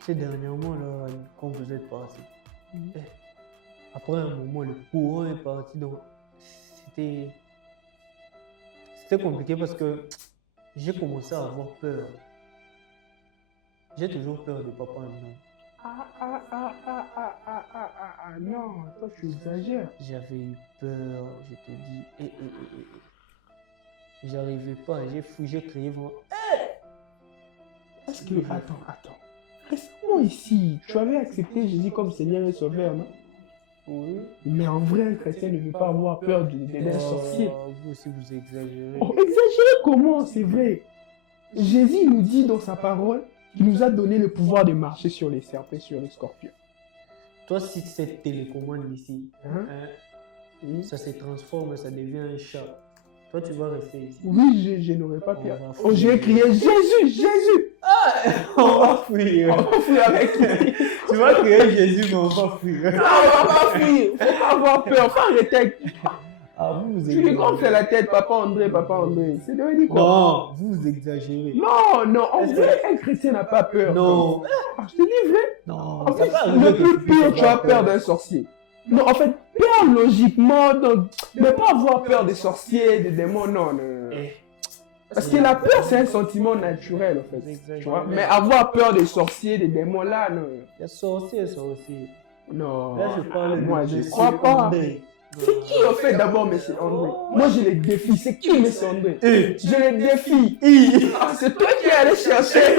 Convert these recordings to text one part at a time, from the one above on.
Ces dernièrement, là, quand vous êtes parti, après un moment, le courant est parti. Donc, c'était compliqué parce que j'ai commencé à avoir peur. J'ai toujours peur de papa maintenant. Non, toi tu exagères. J'avais eu peur, je te dis. J'arrivais pas, j'ai crié vraiment. Est-ce que. Attends. Récemment ici, tu avais accepté Jésus comme Seigneur et Sauveur, non? Oui. Mais en vrai, un chrétien ne veut pas avoir peur d'un sorcier. Vous aussi, vous exagérez. Oh, exagérer comment? C'est vrai. Jésus nous dit dans sa parole qu'il nous a donné le pouvoir de marcher sur les serpents, sur les scorpions. Toi, si cette télécommande ici, ça se transforme, ça devient un chat. Toi, tu vas rester ici. Oui, je n'aurais pas peur. Oh, j'ai crié Jésus, Jésus! On va fuir. On va fuir avec lui. Tu vas crier Jésus, mais on va fuir. Non, on va pas fuir. Faut pas avoir peur. Faut arrêter. Vous Tu lui gonfles la tête, papa André. C'est devenu quoi? Non, vous exagérez. Non, en vrai, un chrétien n'a pas peur. Non. Je te dis vrai. Non, En fait, le plus pire, tu as peur d'un sorcier. Non, en fait, peur logiquement, donc, ne pas avoir peur des sorciers, des démons, non. Parce que la peur, c'est un sentiment naturel, en fait. Tu vois? Mais avoir peur des sorciers, des démons, là, non. Il y a sorcier. Non. Là, je parle de moi, je Monsieur crois pas. André. C'est qui, en fait, d'abord, M. André? Moi, je les défie. C'est qui, M. André? Je les défie. C'est toi qui es allé chercher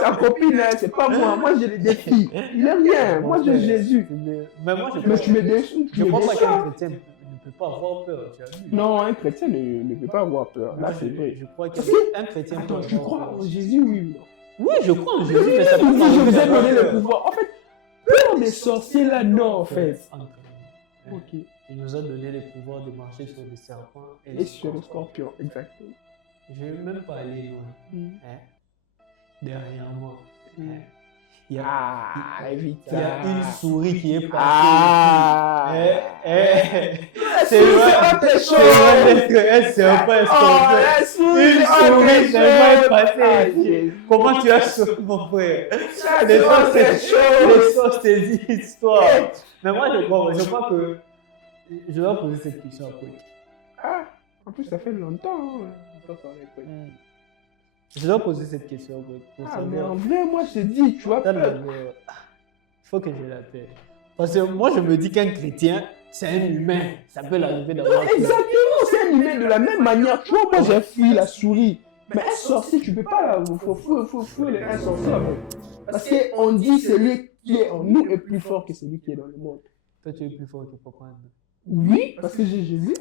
sa copine, hein. C'est pas moi. Moi, je les défie. Il est rien. Moi, j'ai Jésus. Mais moi, Mais tu me déçus. Je crois pas qu'un chrétien ne peut pas avoir peur. Tu as vu? Non, un chrétien ne peut pas avoir peur. Là, c'est vrai. Je crois qu'un chrétien peut Attends, avoir tu crois peur. en Jésus, oui ou non? Oui, je crois en Jésus, mais ça peut Oui, pas je vous ai avoir donné peur. le pouvoir. En fait, peur des sorciers, là, non, en fait. Ok. Il nous a donné le pouvoir de marcher sur les serpents Et sur le scorpion, exactement. Je ne vais même pas aller loin. Derrière moi. Il y a une souris qui est passée. C'est autre chose. Un serpent La souris, une souris n'est pas passée. Comment tu as sauvé mon frère? Les sauces, c'est des histoires. Mais moi, je crois que je dois poser cette question après. En plus, ça fait longtemps. Je dois poser cette question pour savoir. Mais en vrai, moi, je te dis, tu vois, il faut que je l'appelle. Parce que moi, je me dis qu'un chrétien, c'est un humain. Ça peut l'arriver d'avoir. Exactement, c'est un humain de la même manière. Tu vois, moi, j'ai fui la souris. Mais un sorcier, tu peux pas. Il faut fuir un sorcier. Parce qu'on dit celui qui est en nous est plus fort que celui qui est dans le monde. Toi, tu es plus fort que papa. Oui, parce que j'ai Jésus.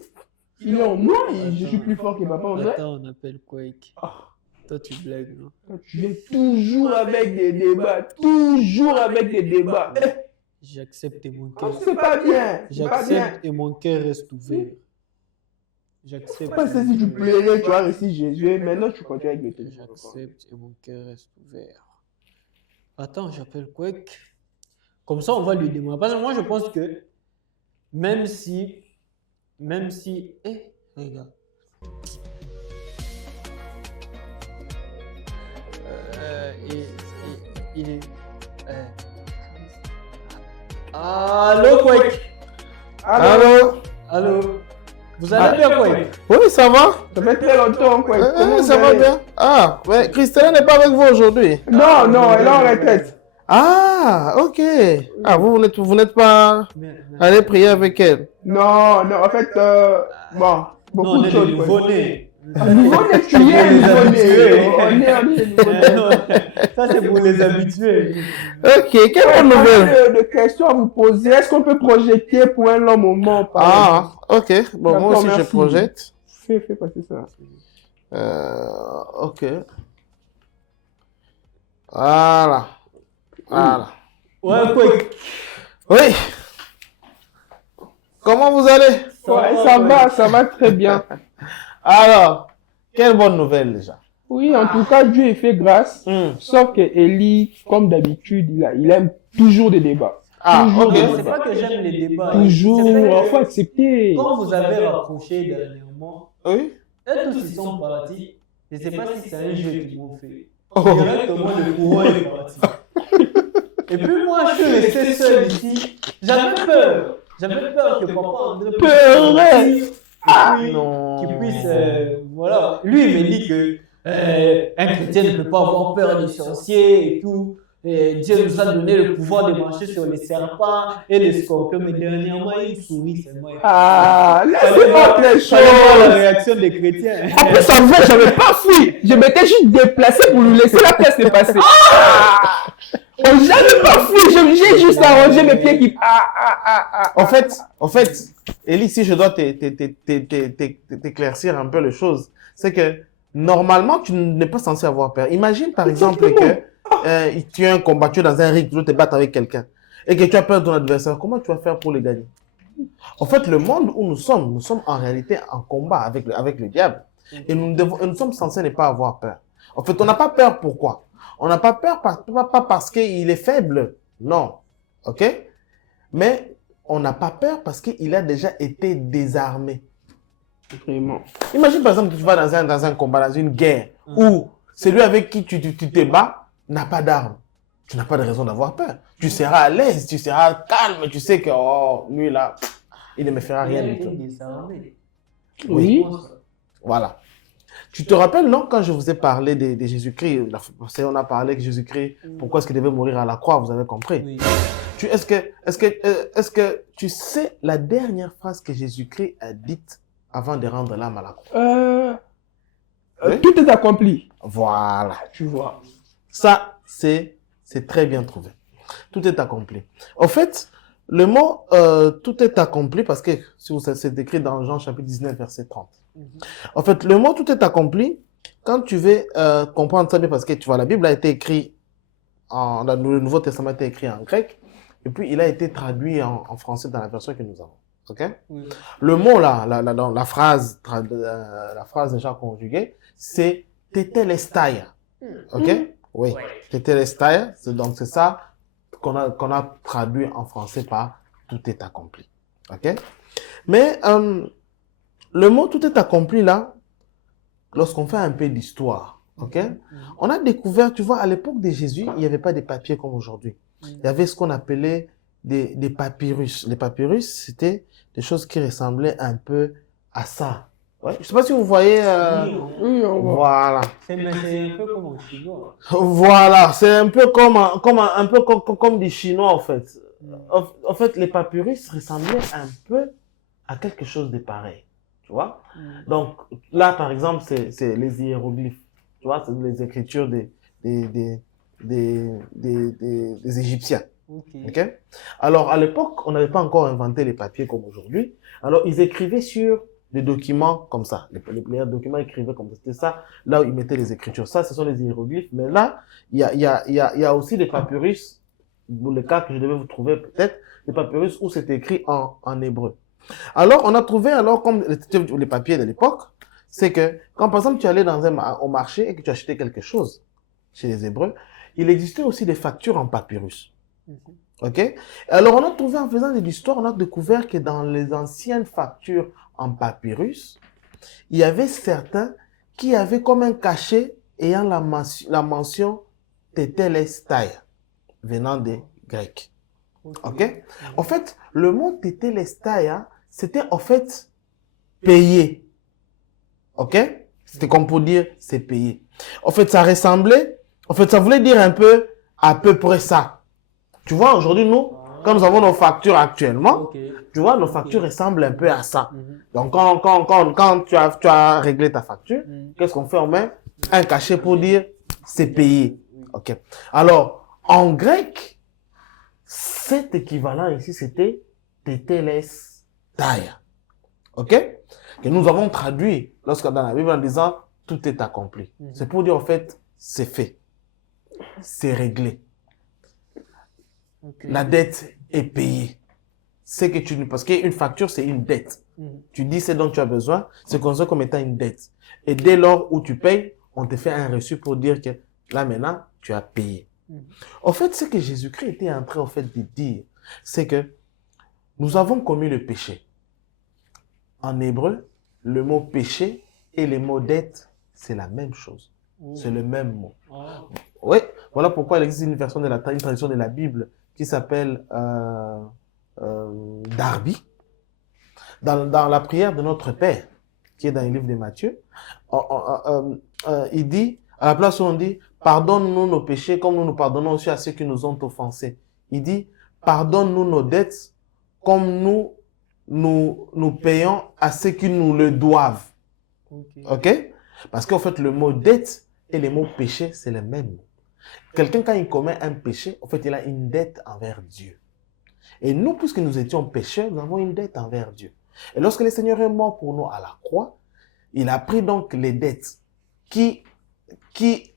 Il est en moi et je suis plus fort que papa André. Attends, on appelle Quake. Toi, tu blagues, non? Tu viens toujours avec des débats. Toujours avec des débats. J'accepte et mon cœur. C'est pas bien. J'accepte et mon cœur reste ouvert. J'accepte. Parce que si tu plairais, tu as reçu Jésus et maintenant tu continues avec le téléphone. J'accepte et mon cœur reste ouvert. Attends, j'appelle Quake. Comme ça, on va lui demander. Parce que moi, je pense que même si, regarde. Il est. Allô, Quake. Allô. Vous allez bien, Quake? Oui, ça va? Ça fait très longtemps, Quake. Ça va bien? Ouais, Christelle n'est pas avec vous aujourd'hui? Non, elle est en retraite. Ok. Vous n'êtes pas allé prier avec elle? Non, en fait, beaucoup de choses. Nouveau-né. Nouveau-né, tu es nouveau-né. On est nouveau-né. Ça, c'est pour les habitués. Ok, quelle bonne nouvelle? De questions à vous poser. Est-ce qu'on peut projeter pour un long moment? Ok. Bon, moi aussi, je projette. Fais passer ça. Ok. Voilà. Ouais, Quake. Oui. Comment vous allez? Ça va très bien. Alors, quelle bonne nouvelle déjà. Oui, en tout cas, Dieu il fait grâce. Sauf que Eli, comme d'habitude, il aime toujours des débats. Ok. C'est pas que j'aime les débats. Toujours, il faut accepter. Quand vous avez rapproché dernièrement, Oui. eux tous ils sont partis. Je ne sais pas si c'est un jeu qu'ils m'ont fait. Directement, le courant est parti. Et puis moi, je suis resté seul ici. J'avais peur. J'avais peur que papa André puisse Non. qu'il puisse, voilà. Lui, il me dit que un chrétien ne peut pas avoir peur des sorciers et tout. Et Dieu nous a donné le pouvoir de marcher sur les serpents et les scorpions. Mais dernièrement, il sourit seulement. Ah, laissez Fallait voir les voir la choses. réaction des chrétiens. En plus, en vrai, j'avais pas fui. Je m'étais juste déplacé pour lui laisser la place de passer. Oh, j'avais pas fui. J'ai juste arrangé mes pieds qui... En fait, Elie, si je dois t'éclaircir un peu les choses, c'est que normalement, tu n'es pas censé avoir peur. Imagine par exemple que tu es un combat, tu es dans un ring, tu dois te battre avec quelqu'un et que tu as peur de ton adversaire. Comment tu vas faire pour le gagner? En fait, le monde où nous sommes en réalité en combat avec le diable. Et nous sommes censés ne pas avoir peur. En fait, on n'a pas peur pourquoi? On n'a pas peur pas parce qu'il est faible, non. Ok? Mais on n'a pas peur parce qu'il a déjà été désarmé. Vraiment. Imagine par exemple que tu vas dans un combat, dans une guerre, où celui avec qui tu te bats n'a pas d'armes. Tu n'as pas de raison d'avoir peur. Tu seras à l'aise, tu seras calme, tu sais que oh, lui là, il ne me fera rien du tout. Oui. Voilà. Tu te rappelles, non, quand je vous ai parlé de Jésus-Christ, on a parlé de Jésus-Christ, pourquoi est-ce qu'il devait mourir à la croix, vous avez compris. Oui. Est-ce que tu sais la dernière phrase que Jésus-Christ a dite avant de rendre l'âme à la croix? Oui. Tout est accompli. Voilà. Tu vois. Ça, c'est très bien trouvé. Tout est accompli. En fait, le mot tout est accompli parce que c'est écrit dans Jean chapitre 19, verset 30. En fait, le mot tout est accompli, quand tu veux comprendre ça bien, parce que tu vois, la Bible a été écrite, le Nouveau Testament a été écrit en grec, et puis il a été traduit en français dans la version que nous avons. Ok? Oui. Le mot là, la phrase déjà conjuguée, c'est tetelestai. Ok? Oui. Tetelestai, c'est ça qu'on a traduit en français par tout est accompli. Ok? Mais le mot tout est accompli là, lorsqu'on fait un peu d'histoire, ok? On a découvert, tu vois, à l'époque de Jésus, il n'y avait pas de papiers comme aujourd'hui. Il y avait ce qu'on appelait des papyrus. Les papyrus, c'était des choses qui ressemblaient un peu à ça. Ouais. Je ne sais pas si vous voyez. Oui, on voit. Voilà. C'est un peu comme au chinois. Voilà, c'est un peu comme des Chinois en fait. En fait, les papyrus ressemblaient un peu à quelque chose de pareil. Tu vois? Donc, là, par exemple, c'est les hiéroglyphes. Tu vois? C'est les écritures des Égyptiens. Ok? Alors, à l'époque, on n'avait pas encore inventé les papiers comme aujourd'hui. Alors, ils écrivaient sur des documents comme ça. Les documents écrivaient comme ça. C'était ça, là où ils mettaient les écritures. Ça, ce sont les hiéroglyphes. Mais là, il y a aussi des papyrus, pour le cas que je devais vous trouver peut-être, des papyrus où c'est écrit en hébreu. Alors, on a trouvé, comme les papiers de l'époque, c'est que quand, par exemple, tu allais au marché et que tu achetais quelque chose chez les Hébreux, il existait aussi des factures en papyrus. Ok? Alors, on a trouvé, en faisant de l'histoire, on a découvert que dans les anciennes factures en papyrus, il y avait certains qui avaient comme un cachet ayant la mention tetelestai, venant des Grecs. Ok? En fait, le mot tetelestai, c'était en fait payé. Ok? C'était comme pour dire c'est payé. En fait, ça voulait dire un peu à peu près ça. Tu vois, aujourd'hui, nous, quand nous avons nos factures actuellement, tu vois, nos factures ressemblent un peu à ça. Donc, quand tu as réglé ta facture, qu'est-ce qu'on fait? On met un cachet pour dire c'est payé. Ok? Alors, en grec, cet équivalent ici, c'était tetelestai. Ok? Que nous avons traduit dans la Bible en disant tout est accompli. C'est pour dire en fait, c'est fait. C'est réglé. La dette est payée. C'est que parce qu'une facture, c'est une dette. Tu dis ce dont tu as besoin, c'est considéré comme étant une dette. Et dès lors où tu payes, on te fait un reçu pour dire que là maintenant, tu as payé. En fait, ce que Jésus-Christ était en train de dire, c'est que nous avons commis le péché. En hébreu, le mot péché et le mot dette, c'est la même chose. C'est le même mot. Oh. Oui, voilà pourquoi il existe une version de une traduction de la Bible qui s'appelle Darby. Dans la prière de notre Père, qui est dans le livre de Matthieu, il dit, à la place où on dit, pardonne-nous nos péchés comme nous nous pardonnons aussi à ceux qui nous ont offensés. Il dit, pardonne-nous nos dettes comme nous payons à ceux qui nous le doivent. Ok? Parce qu'en fait, le mot dette et le mot péché, c'est le même mot. Quelqu'un, quand il commet un péché, en fait, il a une dette envers Dieu. Et nous, puisque nous étions pécheurs, nous avons une dette envers Dieu. Et lorsque le Seigneur est mort pour nous à la croix, il a pris donc les dettes qui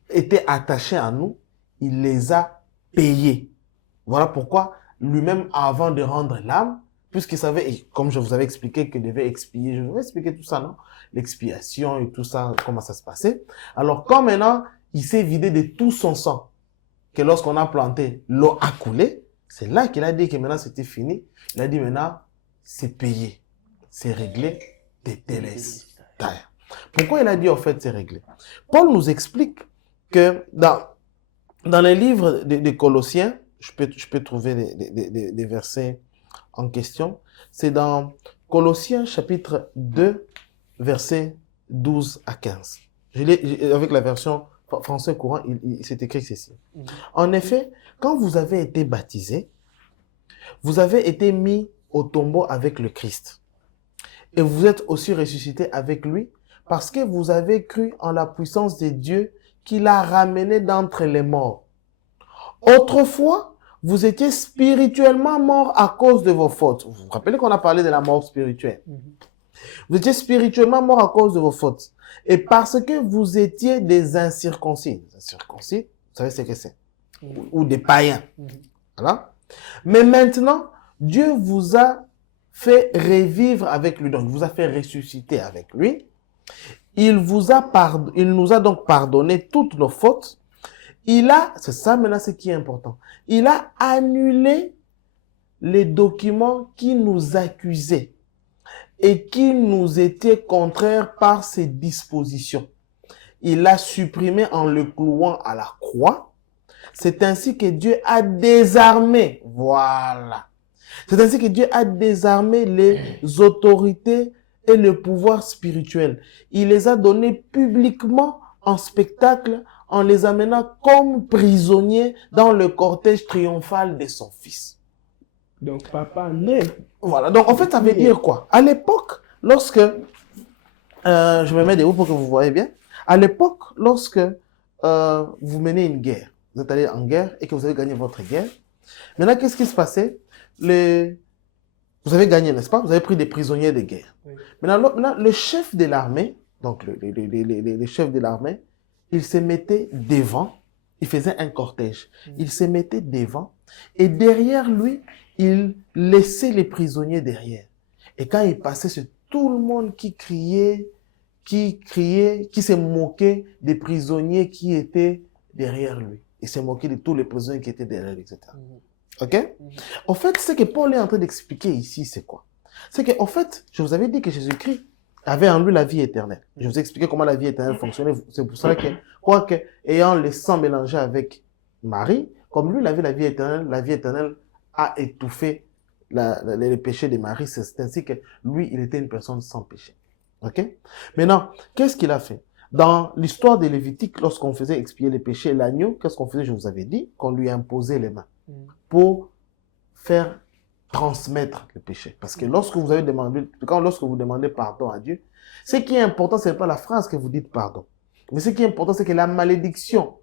étaient attachées à nous, il les a payées. Voilà pourquoi lui-même, avant de rendre l'âme, puisqu'il savait, et comme je vous avais expliqué qu'il devait expier, je vous avais expliqué tout ça, non? L'expiation et tout ça, comment ça se passait. Alors, comme maintenant, il s'est vidé de tout son sang, que lorsqu'on a planté, l'eau a coulé, c'est là qu'il a dit que maintenant c'était fini. Il a dit maintenant, c'est payé, c'est réglé, tétélès. Pourquoi il a dit en fait c'est réglé? Paul nous explique que dans les livres des Colossiens, je peux trouver des versets en question. C'est dans Colossiens chapitre 2, versets 12 à 15. Avec la version français courant, c'est écrit ceci. En effet, quand vous avez été baptisés, vous avez été mis au tombeau avec le Christ. Et vous êtes aussi ressuscités avec lui parce que vous avez cru en la puissance de Dieu qui l'a ramené d'entre les morts. Autrefois, vous étiez spirituellement morts à cause de vos fautes. Vous vous rappelez qu'on a parlé de la mort spirituelle. Vous étiez spirituellement morts à cause de vos fautes. Et parce que vous étiez des incirconcis. Les incirconcis, vous savez ce que c'est? Ou des païens. Voilà. Mais maintenant, Dieu vous a fait revivre avec lui. Donc, il vous a fait ressusciter avec lui. Il nous a donc pardonné toutes nos fautes. C'est ça maintenant ce qui est important. Il a annulé les documents qui nous accusaient et qui nous étaient contraires par ses dispositions. Il l'a supprimé en le clouant à la croix. C'est ainsi que Dieu a désarmé. Voilà. C'est ainsi que Dieu a désarmé les autorités et le pouvoir spirituel. Il les a donnés publiquement en spectacle en les amenant comme prisonniers dans le cortège triomphal de son fils. Donc, papa naît. Voilà. Donc, en fait, ça veut dire quoi? À l'époque, lorsque... je me mets des mots pour que vous voyez bien. À l'époque, lorsque vous menez une guerre, vous êtes allé en guerre et que vous avez gagné votre guerre, maintenant, qu'est-ce qui se passait? Vous avez gagné, n'est-ce pas? Vous avez pris des prisonniers de guerre. Oui. Maintenant, le chef de l'armée, donc les chefs de l'armée, il se mettait devant, il faisait un cortège. Il se mettait devant et derrière lui, il laissait les prisonniers derrière. Et quand il passait, c'est tout le monde qui criait, qui se moquait des prisonniers qui étaient derrière lui. Il se moquait de tous les prisonniers qui étaient derrière lui, etc. Ok? En fait, ce que Paul est en train d'expliquer ici, c'est quoi? C'est qu'en fait, je vous avais dit que Jésus-Christ avait en lui la vie éternelle. Je vous ai expliqué comment la vie éternelle fonctionnait. C'est pour ça que, quoique, ayant le sang mélangé avec Marie, comme lui, il avait la vie éternelle a étouffé les péchés de Marie. C'est ainsi que lui, il était une personne sans péché. Ok? Maintenant, qu'est-ce qu'il a fait? Dans l'histoire de Lévitique, lorsqu'on faisait expier les péchés, l'agneau, qu'est-ce qu'on faisait? Je vous avais dit qu'on lui imposait les mains pour faire transmettre le péché. Parce que lorsque vous demandez pardon à Dieu, ce qui est important, ce n'est pas la phrase que vous dites pardon. Mais ce qui est important, c'est que la malédiction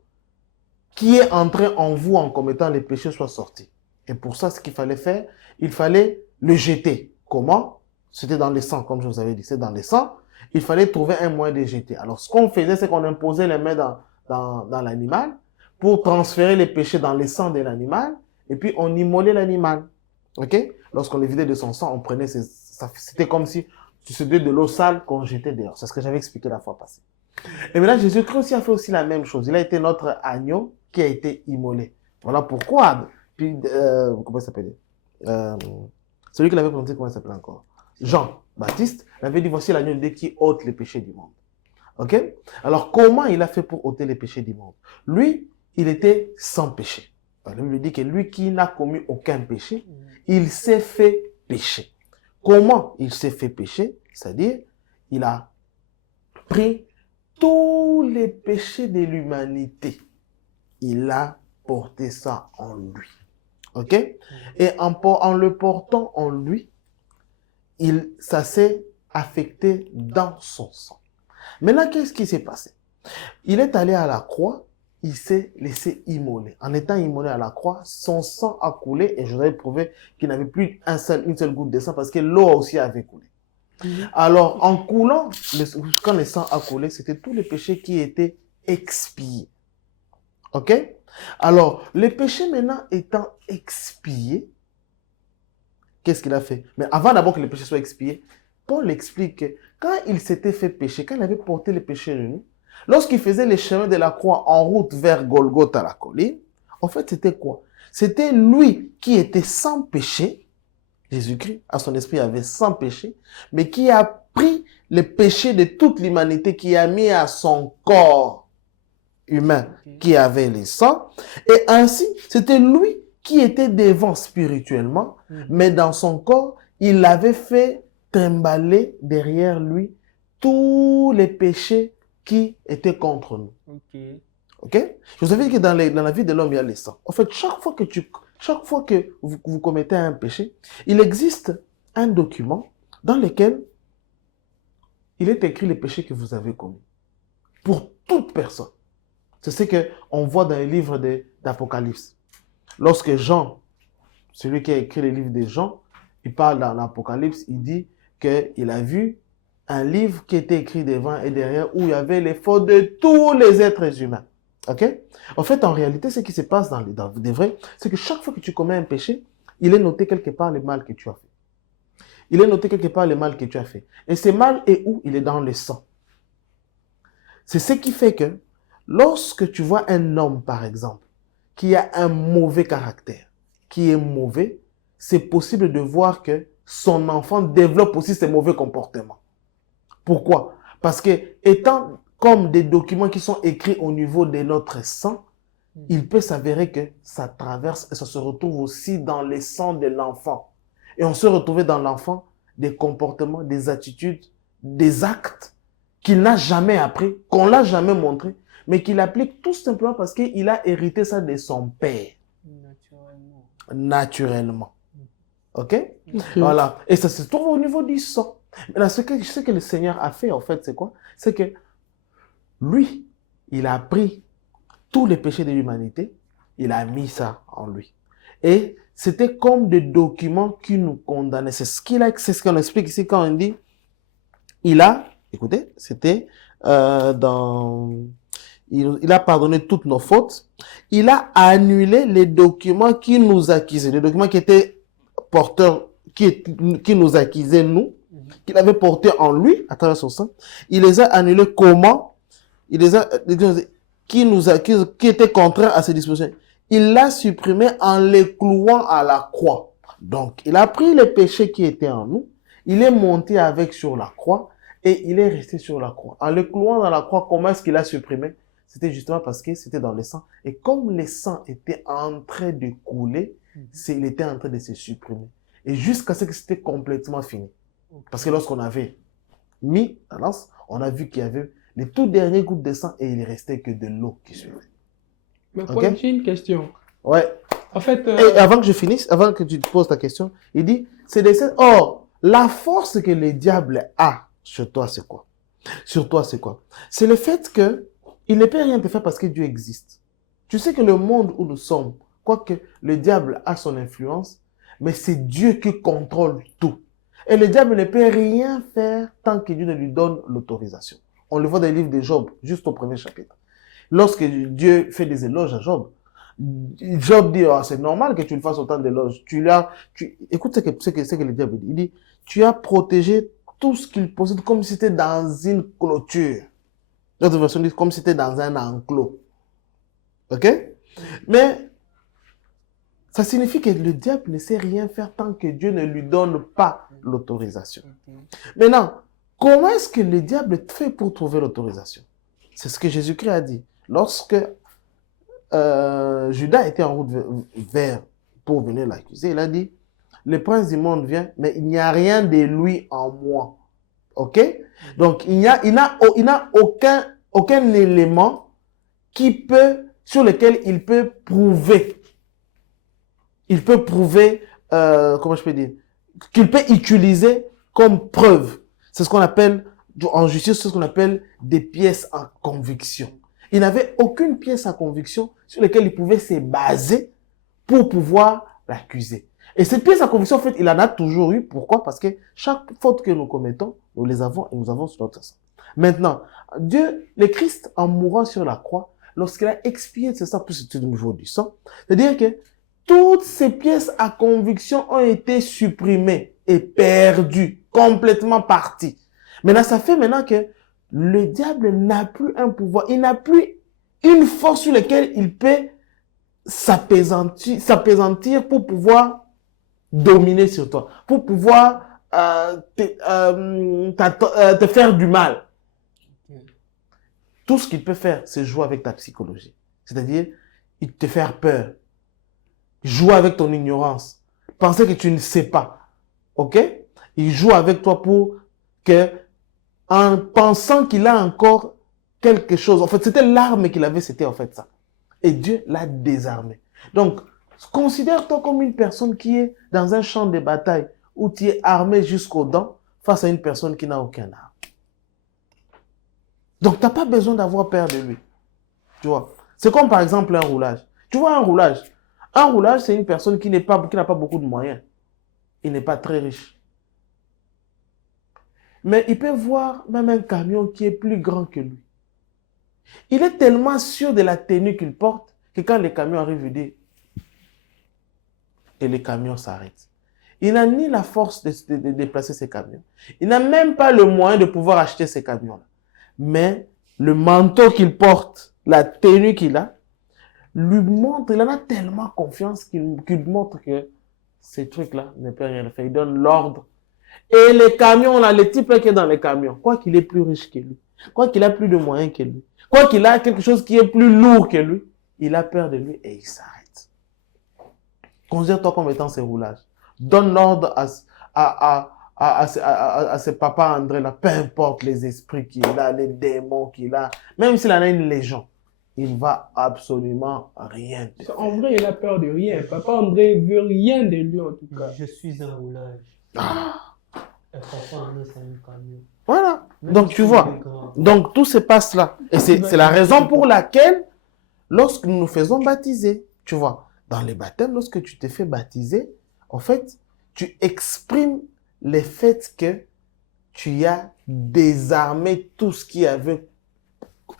qui est entrée en vous en commettant les péchés soit sortie. Et pour ça, ce qu'il fallait faire, il fallait le jeter. Comment? C'était dans le sang, comme je vous avais dit. C'est dans le sang. Il fallait trouver un moyen de jeter. Alors, ce qu'on faisait, c'est qu'on imposait les mains dans l'animal pour transférer les péchés dans le sang de l'animal. Et puis, on immolait l'animal. Ok? Lorsqu'on le vidait de son sang, on prenait, c'était comme si c'était de l'eau sale qu'on jetait dehors. C'est ce que j'avais expliqué la fois passée. Et maintenant, Jésus-Christ aussi a fait aussi la même chose. Il a été notre agneau qui a été immolé. Voilà pourquoi. Puis, comment il s'appelait? Celui qui l'avait présenté, comment il s'appelait encore? Jean-Baptiste l'avait dit, voici l'agneau de Dieu qui ôte les péchés du monde. Ok? Alors, comment il a fait pour ôter les péchés du monde? Lui, il était sans péché. La Bible dit que lui qui n'a commis aucun péché, il s'est fait pécher. Comment il s'est fait pécher? C'est-à-dire, il a pris tous les péchés de l'humanité. Il a porté ça en lui. Ok? Et en le portant en lui, ça s'est affecté dans son sang. Maintenant, qu'est-ce qui s'est passé? Il est allé à la croix, il s'est laissé immoler. En étant immolé à la croix, son sang a coulé et je vous avais prouvé qu'il n'avait plus une seule goutte de sang parce que l'eau aussi avait coulé. Alors, en coulant, quand le sang a coulé, c'était tous les péchés qui étaient expiés. Ok? Alors, les péchés maintenant étant expiés, qu'est-ce qu'il a fait? Mais avant d'abord que les péchés soient expiés, Paul explique que quand il s'était fait pécher, quand il avait porté les péchés de nous, lorsqu'il faisait les chemins de la croix en route vers Golgotha, la colline, en fait, c'était quoi? C'était lui qui était sans péché. Jésus-Christ, à son esprit, avait sans péché, mais qui a pris les péchés de toute l'humanité, qui a mis à son corps humain qui avait les sangs. Et ainsi, c'était lui qui était devant spirituellement, mais dans son corps, il avait fait trimballer derrière lui tous les péchés qui étaient contre nous. Ok? Je vous avais dit que dans la vie de l'homme, il y a les sangs. En fait, chaque fois que vous commettez un péché, il existe un document dans lequel il est écrit les péchés que vous avez commis. Pour toute personne. C'est ce qu'on voit dans les livres d'Apocalypse. Lorsque Jean, celui qui a écrit les livres de Jean, il parle dans l'Apocalypse, il dit qu'il a vu un livre qui était écrit devant et derrière où il y avait les fautes de tous les êtres humains. Ok? En fait, en réalité, ce qui se passe dans des vrais, c'est que chaque fois que tu commets un péché, il est noté quelque part le mal que tu as fait. Il est noté quelque part le mal que tu as fait. Et ce mal est où? Il est dans le sang. C'est ce qui fait que lorsque tu vois un homme, par exemple, qui a un mauvais caractère, qui est mauvais, c'est possible de voir que son enfant développe aussi ces mauvais comportements. Pourquoi? Parce que étant comme des documents qui sont écrits au niveau de notre sang, il peut s'avérer que ça traverse et ça se retrouve aussi dans le sang de l'enfant. Et on se retrouve dans l'enfant des comportements, des attitudes, des actes qu'il n'a jamais appris, qu'on l'a jamais montré, mais qu'il applique tout simplement parce qu'il a hérité ça de son père. Naturellement. Ok? Voilà. Et ça se trouve au niveau du sang. Maintenant, ce que le Seigneur a fait, en fait, c'est quoi? C'est que lui, il a pris tous les péchés de l'humanité, il a mis ça en lui. Et c'était comme des documents qui nous condamnaient. C'est ce qu'on explique ici quand on dit, écoutez, c'était il a pardonné toutes nos fautes. Il a annulé les documents qui nous accusaient, les documents qui étaient porteurs, qui nous accusaient, nous, qu'il avait portés en lui, à travers son sang. Il les a annulés comment? Il les a, qui étaient contraires à ses dispositions. Il l'a supprimé en les clouant à la croix. Donc, il a pris les péchés qui étaient en nous, il est monté avec sur la croix, et il est resté sur la croix. En le clouant dans la croix, comment est-ce qu'il a supprimé? C'était justement parce que c'était dans le sang. Et comme le sang était en train de couler, il était en train de se supprimer. Et jusqu'à ce que c'était complètement fini. Parce que lorsqu'on avait mis la lance, on a vu qu'il y avait les tout derniers gouttes de sang et il ne restait que de l'eau qui suivait. Mais Paul, j'ai une question. Ouais. En fait... Et avant que je finisse, avant que tu te poses ta question, il dit, or, la force que le diable a sur toi, c'est quoi? Sur toi, c'est quoi? C'est le fait que il ne peut rien te faire parce que Dieu existe. Tu sais que le monde où nous sommes, quoique le diable a son influence, mais c'est Dieu qui contrôle tout. Et le diable ne peut rien faire tant que Dieu ne lui donne l'autorisation. On le voit dans le livre de Job, juste au premier chapitre. Lorsque Dieu fait des éloges à Job, Job dit, oh, c'est normal que tu le fasses autant d'éloges. Écoute ce que le diable dit. Il dit, tu as protégé tout ce qu'il possède comme si c'était dans une clôture. L'autre version dit comme si c'était dans un enclos. Ok? Mais ça signifie que le diable ne sait rien faire tant que Dieu ne lui donne pas l'autorisation. Maintenant, Comment est-ce que le diable fait pour trouver l'autorisation? C'est ce que Jésus-Christ a dit. Lorsque Judas était en route pour venir l'accuser, il a dit, le prince du monde vient, mais il n'y a rien de lui en moi. OK? Donc, il n'a aucun élément sur lequel il peut prouver. Il peut prouver, comment je peux dire, qu'il peut utiliser comme preuve. C'est ce qu'on appelle, en justice, c'est ce qu'on appelle des pièces à conviction. Il n'avait aucune pièce à conviction sur laquelle il pouvait se baser pour pouvoir l'accuser. Et cette pièce à conviction, en fait, il en a toujours eu. Pourquoi? Parce que chaque faute que nous commettons, nous les avons et nous avons sur notre sang. Maintenant, le Christ, en mourant sur la croix, lorsqu'il a expié ce sang pour ce niveau du sang, c'est-à-dire que toutes ces pièces à conviction ont été supprimées et perdues, complètement parties. Maintenant, ça fait maintenant que le diable n'a plus un pouvoir, il n'a plus une force sur laquelle il peut s'apaisantir pour pouvoir dominer sur toi, pour pouvoir te faire du mal. Tout ce qu'il peut faire, c'est jouer avec ta psychologie. C'est-à-dire, il te faire peur. Jouer avec ton ignorance. Penser que tu ne sais pas. OK? Il joue avec toi pour que, en pensant qu'il a encore quelque chose. En fait, c'était l'arme qu'il avait, c'était en fait ça. Et Dieu l'a désarmé. Donc, considère-toi comme une personne qui est dans un champ de bataille où tu es armé jusqu'aux dents face à une personne qui n'a aucun arme. Donc, tu n'as pas besoin d'avoir peur de lui. Tu vois? C'est comme par exemple un roulage. Tu vois un roulage? Un roulage, c'est une personne qui n'a pas beaucoup de moyens. Il n'est pas très riche. Mais il peut voir même un camion qui est plus grand que lui. Il est tellement sûr de la tenue qu'il porte que quand le camion arrive, il dit et le camion s'arrête. Il n'a ni la force de déplacer ses camions. Il n'a même pas le moyen de pouvoir acheter ces camions-là. Mais le manteau qu'il porte, la tenue qu'il a, lui montre, il en a tellement confiance qu'il montre que ces trucs-là ne peuvent rien faire. Il donne l'ordre. Et les camions, là, le type qui est dans les camions, quoi qu'il est plus riche que lui, quoi qu'il a plus de moyens que lui, quoi qu'il a quelque chose qui est plus lourd que lui, il a peur de lui et il s'arrête. Considère-toi comme étant ses roulages. Donne l'ordre à ce papa André là, peu importe les esprits qu'il a, les démons qu'il a, même s'il en a une légion, il va absolument rien te faire. André, il a peur de rien. Papa André veut rien de lui en tout cas. Je suis un roulage. Et papa André, c'est un camion. Voilà. Même Donc si tu c'est vois, grand. donc tout se passe là. Et c'est la raison pour laquelle, lorsque nous nous faisons baptiser, tu vois, dans les baptêmes, lorsque tu te fais baptiser, en fait, tu exprimes le fait que tu as désarmé tout ce qui avait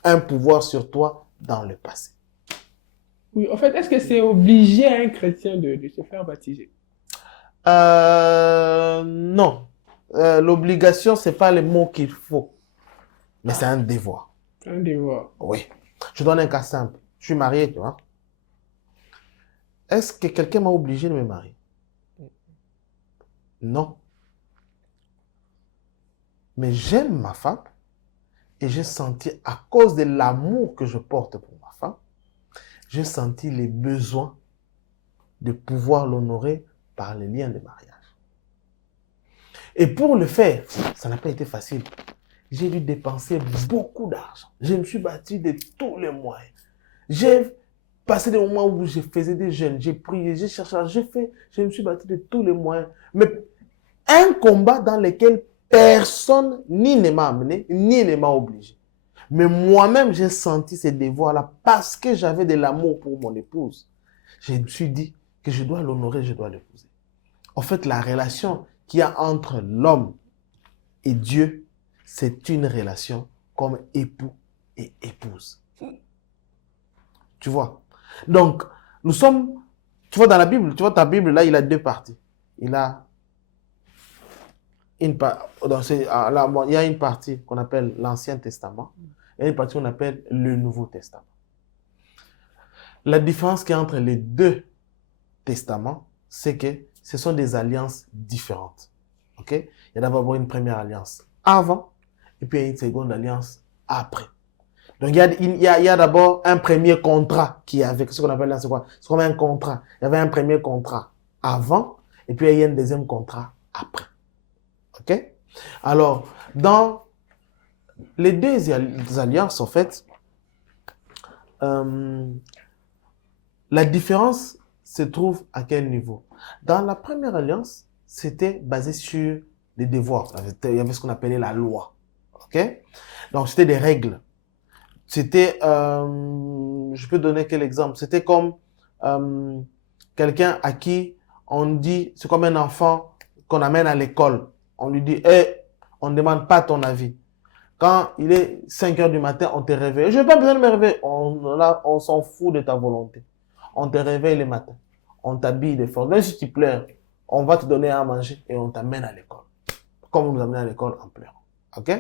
un pouvoir sur toi dans le passé. Oui, en fait, est-ce que c'est obligé à un chrétien de se faire baptiser? Non. L'obligation, c'est pas le mot qu'il faut, mais c'est un devoir. Un devoir. Oui. Je donne un cas simple. Je suis marié, tu vois. Est-ce que quelqu'un m'a obligé de me marier? Non. Mais j'aime ma femme et j'ai senti, à cause de l'amour que je porte pour ma femme, j'ai senti les besoins de pouvoir l'honorer par les liens de mariage. Et pour le faire, ça n'a pas été facile. J'ai dû dépenser beaucoup d'argent. Je me suis battu de tous les moyens. J'ai passé des moments où je faisais des jeûnes, j'ai prié, j'ai cherché, je me suis battu de tous les moyens. Mais un combat dans lequel personne ni ne m'a amené, ni ne m'a obligé. Mais moi-même, j'ai senti ces devoirs-là parce que j'avais de l'amour pour mon épouse. Je me suis dit que je dois l'honorer, je dois l'épouser. En fait, la relation qu'il y a entre l'homme et Dieu, c'est une relation comme époux et épouse. Tu vois? Donc, nous sommes, tu vois dans la Bible, tu vois ta Bible là, il a deux parties. Il a une il y a une partie qu'on appelle l'Ancien Testament et une partie qu'on appelle le Nouveau Testament. La différence qu'il y a entre les deux testaments, c'est que ce sont des alliances différentes. Ok? Il y a d'abord une première alliance avant et puis il y a une seconde alliance après. Donc, il y a d'abord un premier contrat qui est avec ce qu'on appelle là, c'est quoi? C'est comme un contrat. Il y avait un premier contrat avant, et puis il y a un deuxième contrat après. OK? Alors, dans les deux alliances, en fait, la différence se trouve à quel niveau? Dans la première alliance, c'était basé sur les devoirs. Il y avait ce qu'on appelait la loi. OK? Donc, c'était des règles. C'était, je peux donner quel exemple? C'était comme quelqu'un à qui on dit, c'est comme un enfant qu'on amène à l'école. On lui dit, hey, on ne demande pas ton avis. Quand il est 5 heures du matin, on te réveille. Je n'ai pas besoin de me réveiller. On s'en fout de ta volonté. On te réveille le matin. On t'habille de force. Même si tu pleures, on va te donner à manger et on t'amène à l'école. Comme on nous amène à l'école en pleurant. OK?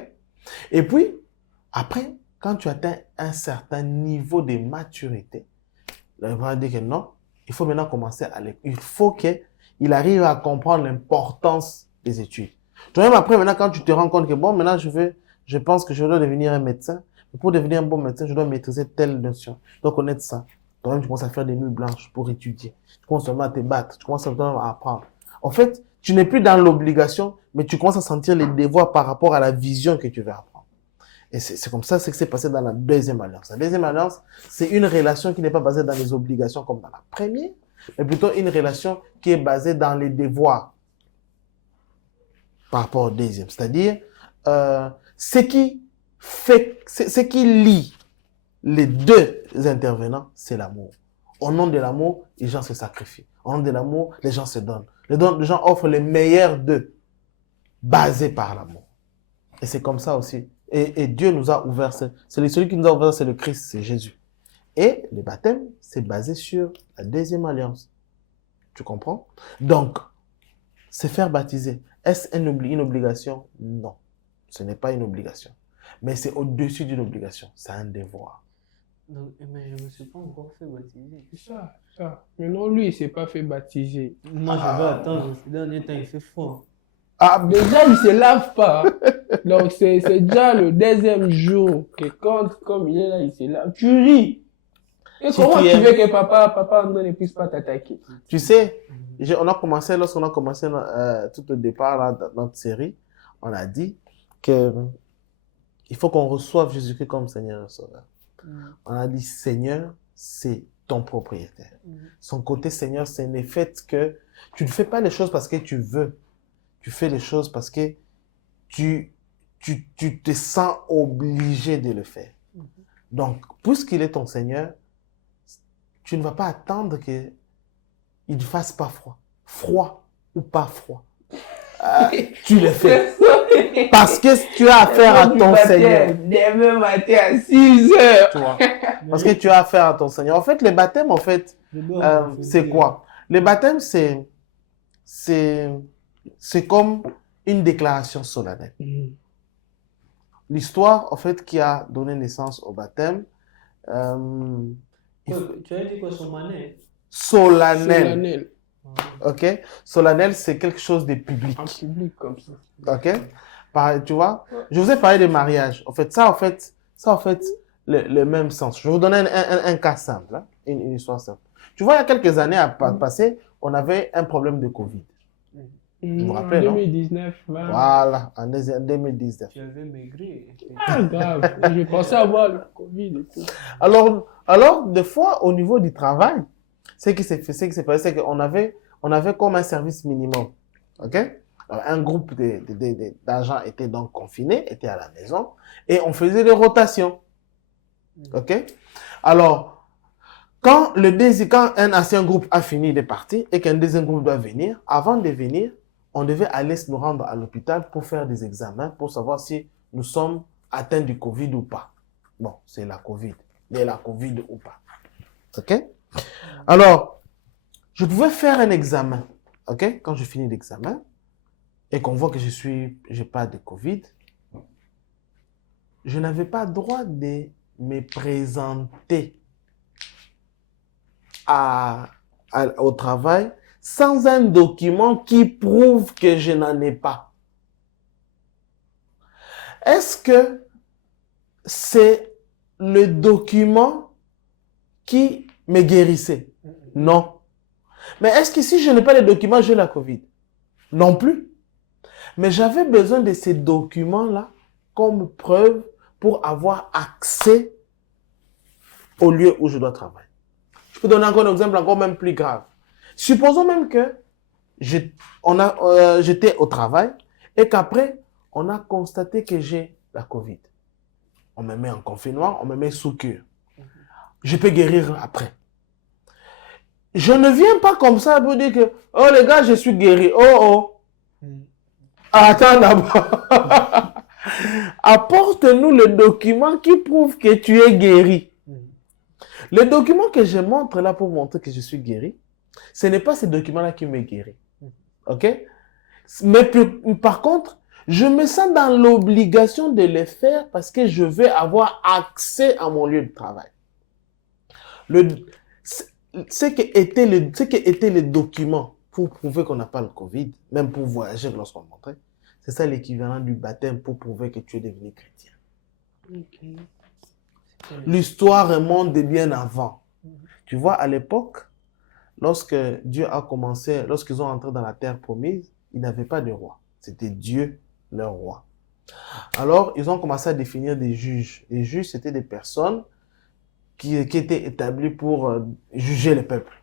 Et puis, après, quand tu atteins un certain niveau de maturité, on va dire que non, il faut maintenant commencer à l'école. Il faut qu'il arrive à comprendre l'importance des études. Toi-même, après, maintenant, quand tu te rends compte que bon, maintenant, je pense que je dois devenir un médecin. Mais pour devenir un bon médecin, je dois maîtriser telle notion. Je dois connaître ça. Toi-même, tu commences à faire des nuits blanches pour étudier. Tu commences seulement à te battre. Tu commences à apprendre. En fait, tu n'es plus dans l'obligation, mais tu commences à sentir les devoirs par rapport à la vision que tu veux apprendre. Et c'est comme ça, c'est que c'est passé dans la deuxième alliance. La deuxième alliance, c'est une relation qui n'est pas basée dans les obligations comme dans la première, mais plutôt une relation qui est basée dans les devoirs par rapport au deuxième. C'est-à-dire, ce qui lie les deux intervenants, c'est l'amour. Au nom de l'amour, les gens se sacrifient. Au nom de l'amour, les gens se donnent. Les gens offrent le meilleur d'eux, basé par l'amour. Et c'est comme ça aussi. Et Dieu nous a ouvert, celui qui nous a ouvert, c'est le Christ, c'est Jésus. Et le baptême, c'est basé sur la deuxième alliance. Tu comprends? Donc, se faire baptiser, est-ce une obligation? Non, ce n'est pas une obligation. Mais c'est au-dessus d'une obligation, c'est un devoir. Donc, mais je ne me suis pas encore fait baptiser. C'est ça. Mais non, lui, il ne s'est pas fait baptiser. Moi, je vais attendre. Ces derniers temps, il fait froid. Ah, déjà, il ne se lave pas. Donc, c'est déjà le deuxième jour que comme il est là, il se lave. Tu ris. Et Si comment tu tu aimes- veux que papa ne puisse pas t'attaquer? Tu sais, lorsqu'on a commencé tout au départ là, dans notre série, on a dit que il faut qu'on reçoive Jésus-Christ comme Seigneur et Sauveur. On a dit Seigneur, c'est ton propriétaire. Son côté Seigneur, c'est le fait que tu ne fais pas les choses parce que tu veux. Tu fais les choses parce que tu te sens obligé de le faire. Donc, puisqu'il est ton Seigneur, tu ne vas pas attendre qu'il ne fasse pas froid. Froid ou pas froid. Tu le fais. Parce que tu as affaire à ton Seigneur. Demain matin à 6 heures. Tu vois. Parce que tu as affaire à ton Seigneur. En fait, le baptême, c'est quoi? Le baptême, c'est comme une déclaration solennelle. L'histoire, en fait, qui a donné naissance au baptême, Tu as dit quoi, solennel? Solennel. OK? Solennel, c'est quelque chose de public. En public, comme ça. OK? Tu vois? Je vous ai parlé de mariage. En fait, le même sens. Je vais vous donner un cas simple, hein? Une histoire simple. Tu vois, il y a quelques années passées, on avait un problème de Covid. Vous vous rappelez, non? 2019, 20. Voilà, en 2019. Tu avais maigri. Ah, grave. Je pensais avoir le Covid et tout. Alors, des fois, au niveau du travail, ce qui s'est passé, c'est qu'on avait comme un service minimum. OK? Alors, un groupe d'agents était donc confiné, était à la maison, et on faisait des rotations. OK? Alors, quand un ancien groupe a fini de partir et qu'un deuxième groupe doit venir, avant de venir, on devait aller nous rendre à l'hôpital pour faire des examens, pour savoir si nous sommes atteints du Covid ou pas. Bon, c'est la Covid. Mais la Covid ou pas. OK? Alors, je pouvais faire un examen. OK? Quand je finis l'examen et qu'on voit que j'ai pas de Covid, je n'avais pas le droit de me présenter au travail sans un document qui prouve que je n'en ai pas. est-ce que c'est le document qui me guérissait? Non. Mais est-ce que si je n'ai pas les documents, j'ai la COVID? Non plus. Mais j'avais besoin de ces documents-là comme preuve pour avoir accès au lieu où je dois travailler. Je peux donner encore un exemple encore même plus grave. Supposons même que j'étais au travail et qu'après, on a constaté que j'ai la COVID. On me met en confinement, on me met sous cure. Je peux guérir après. Je ne viens pas comme ça pour dire que, oh les gars, je suis guéri. Oh. Attends d'abord. Apporte-nous le document qui prouve que tu es guéri. Le document que je montre là pour montrer que je suis guéri, ce n'est pas ce document-là qui me guérit. OK? Mais par contre, je me sens dans l'obligation de le faire parce que je veux avoir accès à mon lieu de travail. Ce qui était le document pour prouver qu'on n'a pas le Covid, même pour voyager lorsqu'on rentrait, c'est ça l'équivalent du baptême pour prouver que tu es devenu chrétien. Okay. L'histoire remonte de bien avant. Tu vois, à l'époque, lorsque Dieu a commencé, lorsqu'ils ont entré dans la terre promise, ils n'avaient pas de roi. C'était Dieu, leur roi. Alors, ils ont commencé à définir des juges. Les juges, c'était des personnes qui étaient établies pour juger le peuple.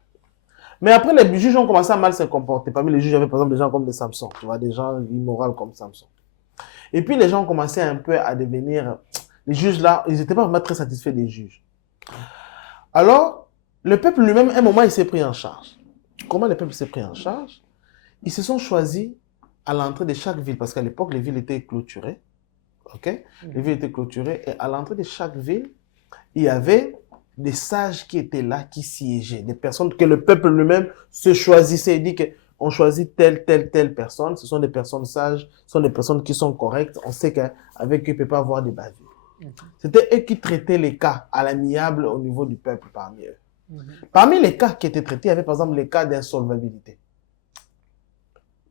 Mais après, les juges ont commencé à mal se comporter. Parmi les juges, il y avait par exemple des gens comme des Samson, tu vois, des gens immoraux comme Samson. Et puis, les gens ont commencé un peu à devenir... Les juges là, ils n'étaient pas vraiment très satisfaits des juges. Alors, le peuple lui-même, à un moment, il s'est pris en charge. Comment le peuple s'est pris en charge? Ils se sont choisis à l'entrée de chaque ville, parce qu'à l'époque, les villes étaient clôturées. OK? Les villes étaient clôturées, et à l'entrée de chaque ville, il y avait des sages qui étaient là, qui siégeaient. Des personnes que le peuple lui-même se choisissait. Il dit qu'on choisit telle personne. Ce sont des personnes sages, ce sont des personnes qui sont correctes. On sait qu'avec eux, il ne peut pas avoir de bavures. C'était eux qui traitaient les cas à l'amiable au niveau du peuple parmi eux. Parmi les cas qui étaient traités, il y avait par exemple les cas d'insolvabilité.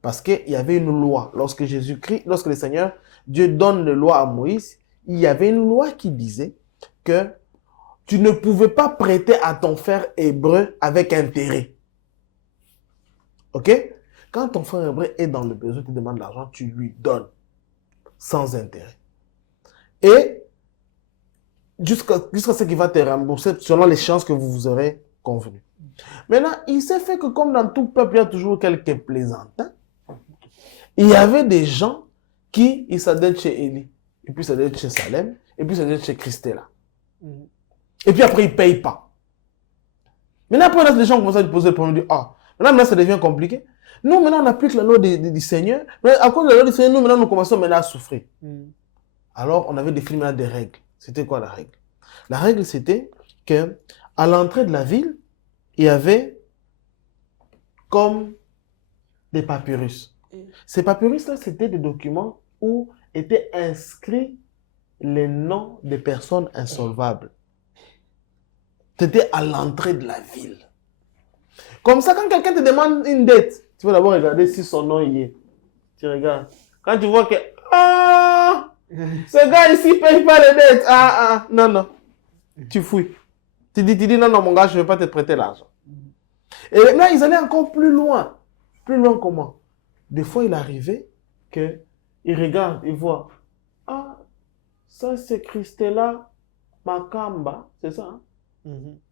Parce qu'il y avait une loi. Lorsque Jésus-Christ, lorsque le Seigneur, Dieu donne la loi à Moïse, il y avait une loi qui disait que tu ne pouvais pas prêter à ton frère hébreu avec intérêt. OK? Quand ton frère hébreu est dans le besoin, tu demandes de l'argent, tu lui donnes sans intérêt. Et jusqu'à ce qu'il va te rembourser selon les chances que vous aurez convenues. Maintenant, il s'est fait que comme dans tout peuple, il y a toujours quelques plaisantins. Il y avait des gens qui ils s'adressent chez Élie, et puis s'adressent chez Salem, et puis s'adressent chez Christella. Et puis après, ils ne payent pas. Maintenant, après, les gens commencent à lui poser le problème, ils disent, ah, maintenant, ça devient compliqué. Nous, maintenant, on applique la loi du Seigneur. Mais à cause de la loi du Seigneur, nous, maintenant, nous commençons maintenant à souffrir. Alors, on avait défini maintenant des règles. C'était quoi la règle? La règle, c'était que à l'entrée de la ville, il y avait comme des papyrus. Ces papyrus-là, c'était des documents où étaient inscrits les noms des personnes insolvables. C'était à l'entrée de la ville. Comme ça, quand quelqu'un te demande une dette, tu vas d'abord regarder si son nom y est. Tu regardes. Quand tu vois que, ce gars ici ne paye pas les dettes. Non. Tu fouilles. Tu dis, non, mon gars, je ne vais pas te prêter l'argent. Et là, ils allaient encore plus loin. Plus loin comment? Des fois, il arrivait qu'ils regardent, ils voient, ça c'est Christella Makamba, c'est ça?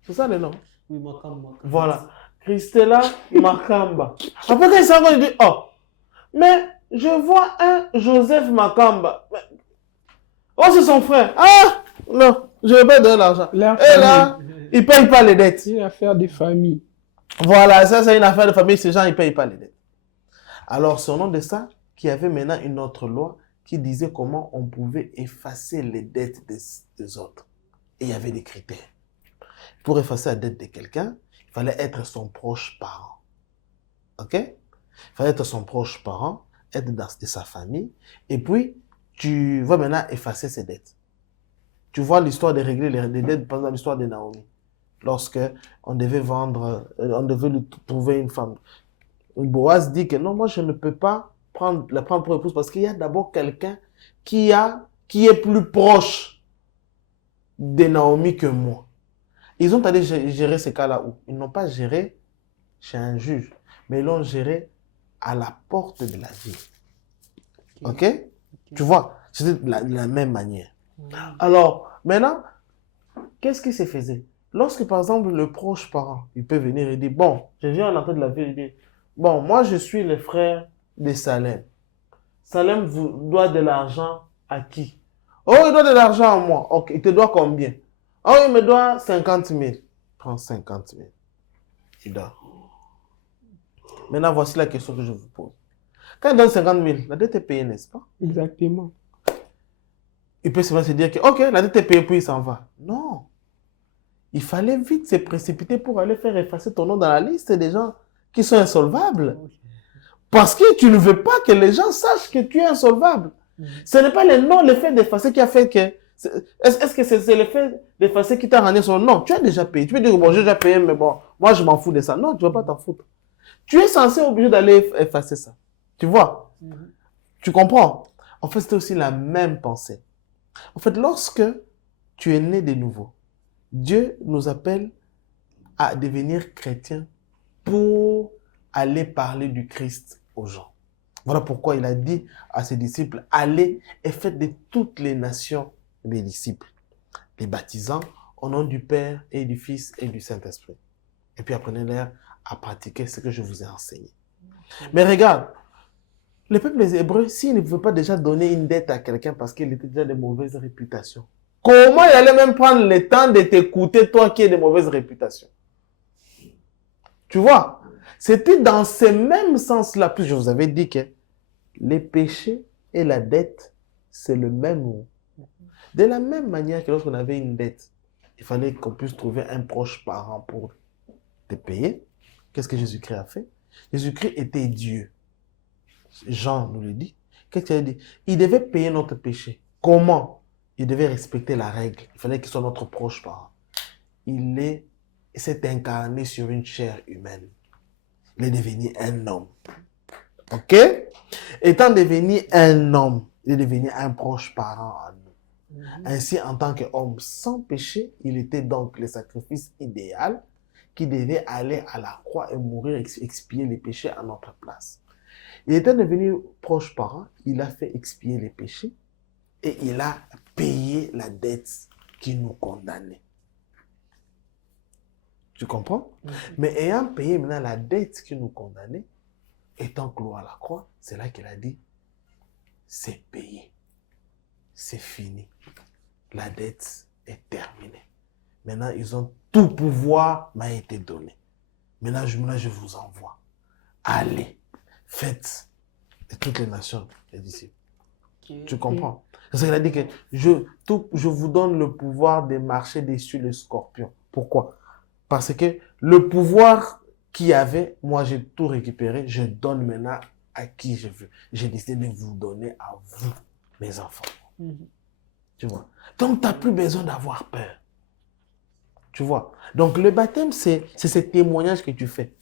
C'est ça le nom? Oui, Makamba. Voilà. Christella Makamba. Après, quand ils s'en vont, ils disent, mais je vois un Joseph Makamba. C'est son frère. Non, je ne vais pas donner l'argent. Et là, il ne paye pas les dettes. C'est une affaire de famille. Voilà, ça c'est une affaire de famille. Ces gens, ils ne payent pas les dettes. Alors, c'est au nom de ça qu'il y avait maintenant une autre loi qui disait comment on pouvait effacer les dettes des autres. Et il y avait des critères. Pour effacer la dette de quelqu'un, il fallait être son proche parent. OK? Il fallait être son proche parent, être de sa famille. Et puis, tu vas maintenant effacer ses dettes. Tu vois l'histoire de régler les dettes, par exemple l'histoire de Naomi. Lorsque on devait lui trouver une femme. Boaz dit que non, moi je ne peux pas la prendre pour épouse parce qu'il y a d'abord quelqu'un qui a qui est plus proche de Naomi que moi. Ils ont allé gérer ces cas-là où ils n'ont pas géré chez un juge, mais ils l'ont géré à la porte de la ville. Ok? Tu vois, c'était de la même manière. Alors, maintenant, qu'est-ce qui se faisait? Lorsque, par exemple, le proche parent, il peut venir et dire, bon, je viens à l'entrée de la ville et dire, bon, moi, je suis le frère de Salem. Salem vous doit de l'argent à qui? Oh, il doit de l'argent à moi. Ok, il te doit combien? Oh, il me doit 50 000. Prends 50 000. Il donne. Maintenant, voici la question que je vous pose. Quand il donne 50 000, la dette est payée, n'est-ce pas? Exactement. Il peut se dire que, ok, la dette est payée, puis il s'en va. Non. Il fallait vite se précipiter pour aller faire effacer ton nom dans la liste des gens qui sont insolvables. Parce que tu ne veux pas que les gens sachent que tu es insolvable. Ce n'est pas le nom, le fait d'effacer qui a fait que... Est-ce que c'est le fait d'effacer qui t'a rendu son nom? Tu as déjà payé. Tu peux dire, bon, j'ai déjà payé, mais bon, moi, je m'en fous de ça. Non, tu ne vas pas t'en foutre. Tu es censé obligé d'aller effacer ça. Tu vois? Tu comprends? En fait, c'était aussi la même pensée. En fait, lorsque tu es né de nouveau, Dieu nous appelle à devenir chrétiens pour aller parler du Christ aux gens. Voilà pourquoi il a dit à ses disciples, allez et faites de toutes les nations des disciples, les baptisant au nom du Père et du Fils et du Saint-Esprit. Et puis apprenez-leur à pratiquer ce que je vous ai enseigné. Mais regarde, le peuple des Hébreux, s'il ne pouvait pas déjà donner une dette à quelqu'un parce qu'il était déjà de mauvaise réputation, comment il allait même prendre le temps de t'écouter, toi qui es de mauvaise réputation? Tu vois, c'était dans ce même sens-là. Puis je vous avais dit que les péchés et la dette, c'est le même mot. De la même manière que lorsqu'on avait une dette, il fallait qu'on puisse trouver un proche parent pour te payer. Qu'est-ce que Jésus-Christ a fait? Jésus-Christ était Dieu. Jean nous le dit. Qu'est-ce qu'il a dit? Il devait payer notre péché. Comment? Il devait respecter la règle. Il fallait qu'il soit notre proche parent. Il s'est incarné sur une chair humaine. Il est devenu un homme. Ok? Étant devenu un homme, il est devenu un proche parent à nous. Ainsi, en tant qu'homme sans péché, il était donc le sacrifice idéal qui devait aller à la croix et mourir, expier les péchés à notre place. Il était devenu proche parent, il a fait expier les péchés et il a payé la dette qui nous condamnait. Tu comprends? Mais ayant payé maintenant la dette qui nous condamnait, étant cloué à la croix, c'est là qu'il a dit, c'est payé, c'est fini, la dette est terminée. Maintenant, tout pouvoir m'a été donné. Maintenant, je vous envoie. Allez, faites de toutes les nations les disciples. Tu comprends? C'est ça qu'il a dit que je vous donne le pouvoir de marcher dessus le scorpion. Pourquoi? Parce que le pouvoir qu'il y avait, moi j'ai tout récupéré, je donne maintenant à qui je veux. J'ai décidé de vous donner à vous, mes enfants. Tu vois? Donc, tu n'as plus besoin d'avoir peur. Tu vois? Donc, le baptême, c'est ce témoignage que tu fais.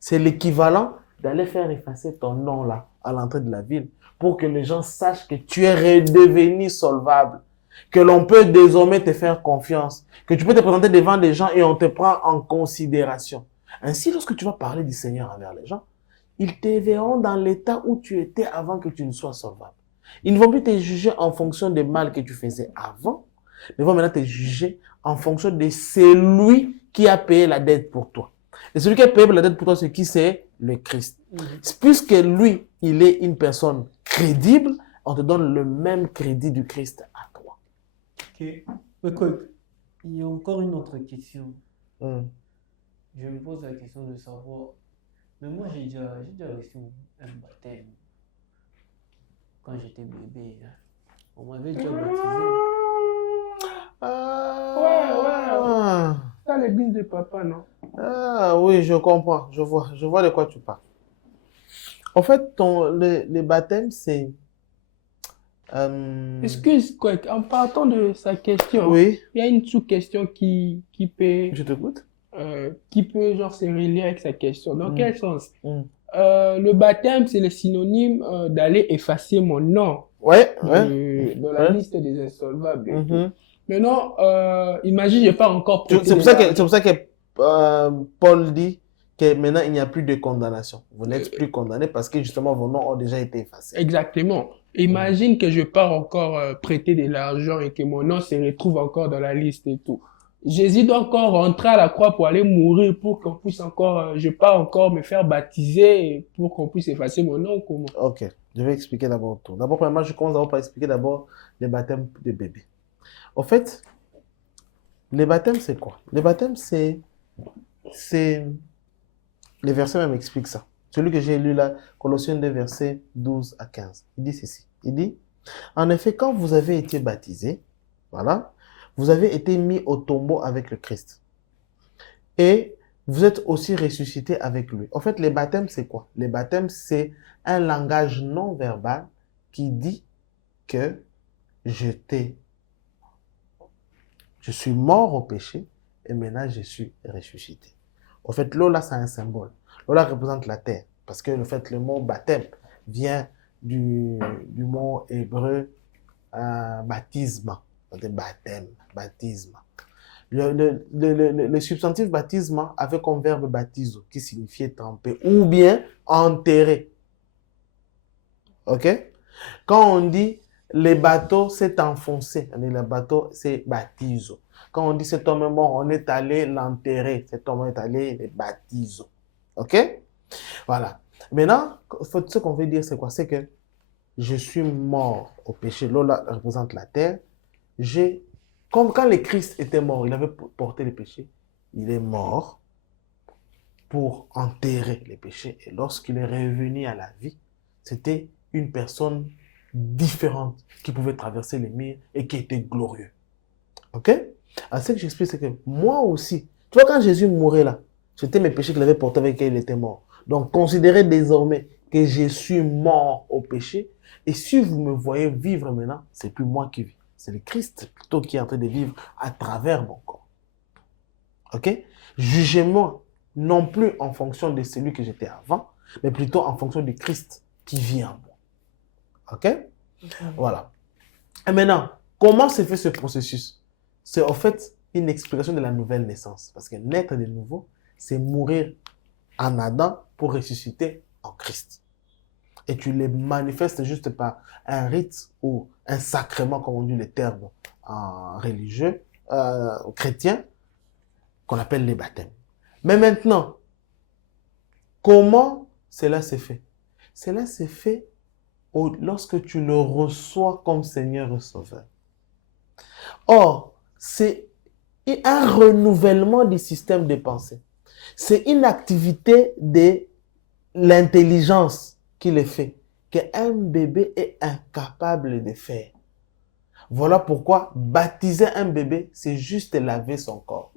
C'est l'équivalent d'aller faire effacer ton nom là, à l'entrée de la ville, pour que les gens sachent que tu es redevenu solvable, que l'on peut désormais te faire confiance, que tu peux te présenter devant les gens et on te prend en considération. Ainsi, lorsque tu vas parler du Seigneur envers les gens, ils te verront dans l'état où tu étais avant que tu ne sois solvable. Ils ne vont plus te juger en fonction des mal que tu faisais avant, mais vont maintenant te juger en fonction de celui qui a payé la dette pour toi. Et celui qui a payé la dette pour toi, c'est qui? C'est le Christ. Puisque lui, il est une personne crédible, on te donne le même crédit du Christ à toi. Ok. Écoute, il y a encore une autre question. Je me pose la question de savoir, mais moi j'ai déjà reçu un baptême quand j'étais bébé. On m'avait déjà baptisé. Ouais. Dans l'église de papa, non? Ah oui, je comprends, je vois de quoi tu parles. En fait, le baptême, c'est... Excuse, quoi, en partant de sa question, Oui, il y a une sous-question qui peut, je t'écoute. genre se relier avec sa question. Dans quel sens? Le baptême, c'est le synonyme d'aller effacer mon nom Ouais, dans la Ouais. liste des insolvables. Et tout. Mhm. Maintenant, imagine, j'ai pas encore prêté C'est des pour ça que Paul dit que maintenant il n'y a plus de condamnation. Vous n'êtes plus condamné parce que justement vos noms ont déjà été effacés. Exactement. Imagine que je pars encore prêter de l'argent et que mon nom se retrouve encore dans la liste et tout. Jésus doit encore rentrer à la croix pour aller mourir pour qu'on puisse encore, je pars encore me faire baptiser pour qu'on puisse effacer mon nom. Comment? Ok, je vais expliquer d'abord tout. D'abord, premièrement, je commence d'abord par expliquer d'abord les baptêmes de bébés. En fait, les baptêmes, c'est quoi? Les baptêmes, c'est... Les versets même expliquent ça. Celui que j'ai lu là, Colossiens 2, versets 12 à 15. Il dit ceci. Il dit, en effet, quand vous avez été baptisés, voilà, vous avez été mis au tombeau avec le Christ. Et vous êtes aussi ressuscité avec lui. En fait, les baptêmes, c'est quoi? Les baptêmes, c'est un langage non verbal qui dit que je suis mort au péché et maintenant je suis ressuscité. En fait, l'eau là, c'est un symbole. L'eau là représente la terre. Parce que le mot baptême vient du mot hébreu baptisme. Baptême, baptisme. Le substantif baptisme avait comme verbe baptizo, qui signifiait tremper ou bien enterrer. Ok? Quand on dit les bateaux s'est enfoncé, le bateau c'est baptizo. Quand on dit cet homme est mort, on est allé l'enterrer. Cet homme est allé le baptizo. Ok? Voilà. Maintenant, ce qu'on veut dire, c'est quoi? C'est que je suis mort au péché. L'eau là représente la terre. Comme quand le Christ était mort, il avait porté les péchés. Il est mort pour enterrer les péchés. Et lorsqu'il est revenu à la vie, c'était une personne différente qui pouvait traverser les mers et qui était glorieux. Ok? Alors, ce que j'explique, c'est que moi aussi, tu vois, quand Jésus mourait là, c'était mes péchés qu'il avait portés avec lesquels il était mort. Donc, considérez désormais que je suis mort au péché. Et si vous me voyez vivre maintenant, c'est plus moi qui vis. C'est le Christ plutôt qui est en train de vivre à travers mon corps. Ok? Jugez-moi non plus en fonction de celui que j'étais avant, mais plutôt en fonction du Christ qui vit en moi. Ok? Voilà. Et maintenant, comment se fait ce processus? C'est en fait une explication de la nouvelle naissance. Parce que naître de nouveau, c'est mourir en Adam pour ressusciter en Christ. Et tu les manifestes juste par un rite ou un sacrement, comme on dit les termes religieux, chrétiens, qu'on appelle les baptêmes. Mais maintenant, comment cela s'est fait? Cela s'est fait lorsque tu le reçois comme Seigneur et Sauveur. Or, c'est un renouvellement du système de pensée. C'est une activité de l'intelligence qui le fait, qu'un bébé est incapable de faire. Voilà pourquoi baptiser un bébé, c'est juste laver son corps.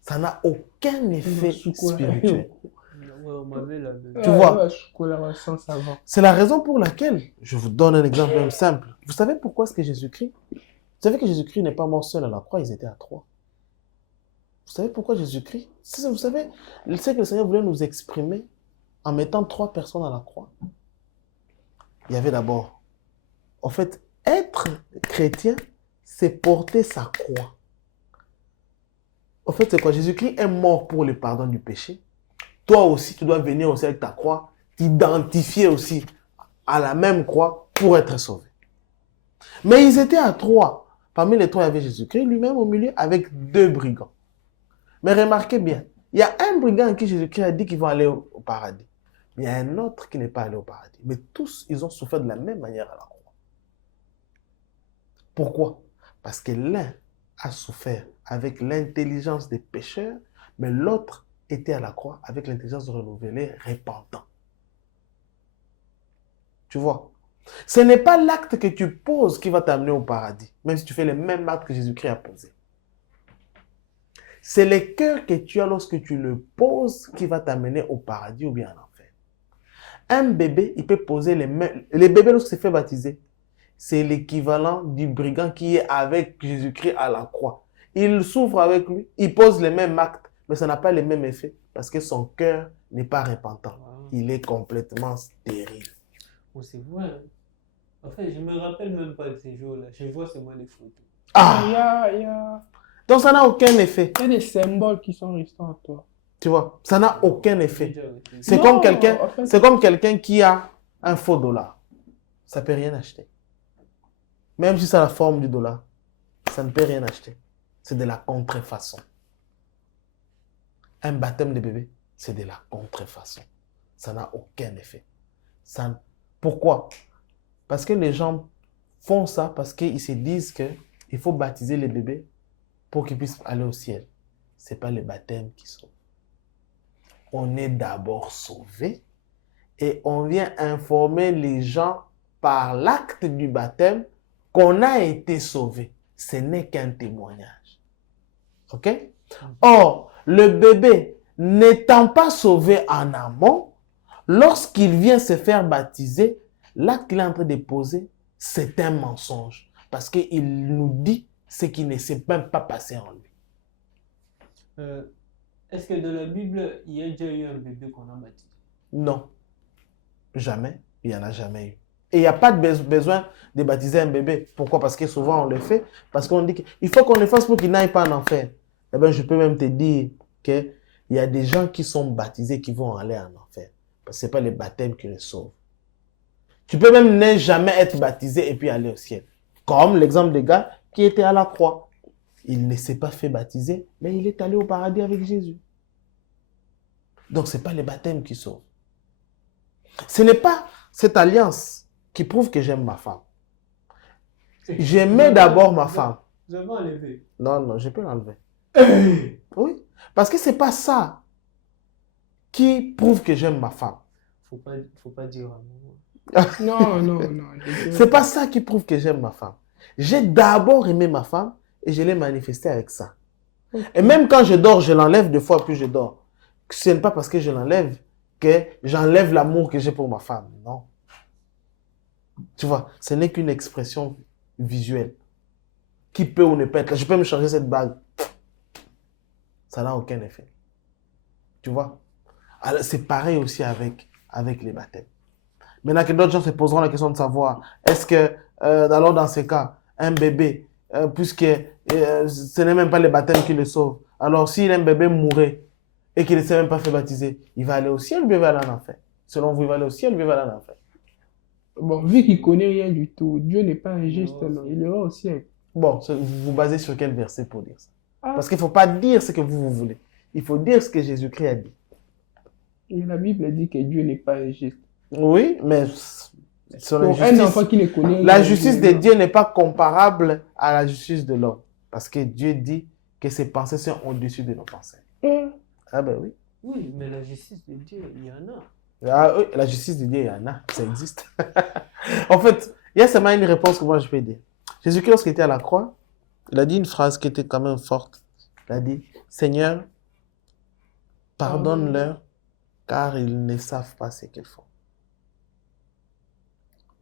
Ça n'a aucun effet spirituel. Tu vois, c'est la raison pour laquelle, je vous donne un exemple même simple. Vous savez pourquoi est-ce que Jésus-Christ, vous savez que Jésus-Christ n'est pas mort seul à la croix, ils étaient à 3. Vous savez pourquoi Jésus-Christ, vous savez, c'est que le Seigneur voulait nous exprimer en mettant 3 personnes à la croix. Il y avait d'abord, en fait, être chrétien, c'est porter sa croix. En fait, c'est quoi? Jésus-Christ est mort pour le pardon du péché. Toi aussi, tu dois venir aussi avec ta croix, t'identifier aussi à la même croix pour être sauvé. Mais ils étaient à 3. Parmi les 3, il y avait Jésus-Christ lui-même au milieu avec 2 brigands. Mais remarquez bien, il y a un brigand à qui Jésus-Christ a dit qu'il va aller au paradis. Mais il y a un autre qui n'est pas allé au paradis. Mais tous, ils ont souffert de la même manière à la croix. Pourquoi? Parce que l'un a souffert avec l'intelligence des pécheurs, mais l'autre était à la croix avec l'intelligence de renouveler, repentant. Tu vois? Ce n'est pas l'acte que tu poses qui va t'amener au paradis, même si tu fais le même acte que Jésus-Christ a posé. C'est le cœur que tu as lorsque tu le poses qui va t'amener au paradis ou bien en enfer. Un bébé, il peut poser les mêmes... Le bébé, lorsqu'il se fait baptiser, c'est l'équivalent du brigand qui est avec Jésus-Christ à la croix. Il souffre avec lui, il pose les mêmes actes, mais ça n'a pas les mêmes effets parce que son cœur n'est pas repentant. il est complètement stérile. On se voit. Hein. En fait, je me rappelle même pas de ces jours-là. Je vois seulement les photos. Il y a Donc ça n'a aucun effet. des symboles qui sont restés en toi. Tu vois, ça n'a aucun effet. C'est Non, comme quelqu'un, en fait- c'est comme quelqu'un qui a un faux dollar. Ça ne peut rien acheter. Même si ça a la forme du dollar, ça ne peut rien acheter. C'est de la contrefaçon. Un baptême de bébé, c'est de la contrefaçon. Ça n'a aucun effet. Ça... Pourquoi? Parce que les gens font ça parce qu'ils se disent qu'il faut baptiser les bébés pour qu'ils puissent aller au ciel. Ce n'est pas le baptême qui sauve. On est d'abord sauvé et on vient informer les gens par l'acte du baptême qu'on a été sauvé. Ce n'est qu'un témoignage. OK? Or, le bébé n'étant pas sauvé en amont, lorsqu'il vient se faire baptiser, l'acte qu'il est en train de poser, c'est un mensonge. Parce qu'il nous dit ce qui ne s'est même pas passé en lui. Est-ce que dans la Bible, il y a déjà eu un bébé qu'on a baptisé? Non. Jamais. Il n'y en a jamais eu. Et il n'y a pas de besoin de baptiser un bébé. Pourquoi? Parce que souvent on le fait. Parce qu'on dit qu'il faut qu'on le fasse pour qu'il n'aille pas en enfer. Eh bien, je peux même te dire qu'il y a des gens qui sont baptisés qui vont aller en enfer. Parce que ce n'est pas le baptême qui les sauve. Tu peux même ne jamais être baptisé et puis aller au ciel. Comme l'exemple des gars qui étaient à la croix. Il ne s'est pas fait baptiser, mais il est allé au paradis avec Jésus. Donc, ce n'est pas le baptême qui sauve. Ce n'est pas cette alliance qui prouve que j'aime ma femme. J'aimais d'abord ma femme. Je vais enlever. Non, je peux l'enlever. Oui, parce que ce n'est pas ça qui prouve que j'aime ma femme. Faut pas dire un mot. Non. C'est pas ça qui prouve que j'aime ma femme. J'ai d'abord aimé ma femme et je l'ai manifesté avec ça. Et même quand je dors, je l'enlève deux fois, puis je dors. Ce n'est pas parce que je l'enlève que j'enlève l'amour que j'ai pour ma femme. Non. Tu vois, ce n'est qu'une expression visuelle qui peut ou ne peut être là. Je peux me changer cette bague. Ça n'a aucun effet. Tu vois? Alors, c'est pareil aussi avec les baptêmes. Maintenant que d'autres gens se poseront la question de savoir, est-ce que, alors dans ces cas, un bébé, puisque ce n'est même pas le baptême qui le sauve, alors si un bébé mourait et qu'il ne s'est même pas fait baptiser, il va aller au ciel ou il va aller en enfer? Selon vous, il va aller au ciel ou il va aller en enfer? Bon, vu qu'il ne connaît rien du tout, Dieu n'est pas injuste, non, il ira au ciel. Bon, vous vous basez sur quel verset pour dire ça? Parce qu'il ne faut pas dire ce que vous voulez. Il faut dire ce que Jésus-Christ a dit. Mais la Bible dit que Dieu n'est pas injuste. Oui, mais sur Pour un enfant qui ne connaît rien. la justice de Dieu n'est pas comparable à la justice de l'homme. Parce que Dieu dit que ses pensées sont au-dessus de nos pensées. Ah ben oui. Oui, mais la justice de Dieu, il y en a. Ah, oui, la justice de Dieu, il y en a. Ça existe. En fait, il y a seulement une réponse que moi je peux dire. Jésus-Christ, lorsqu'il était à la croix, il a dit une phrase qui était quand même forte. Il a dit, Seigneur, pardonne-leur, car ils ne savent pas ce qu'ils font.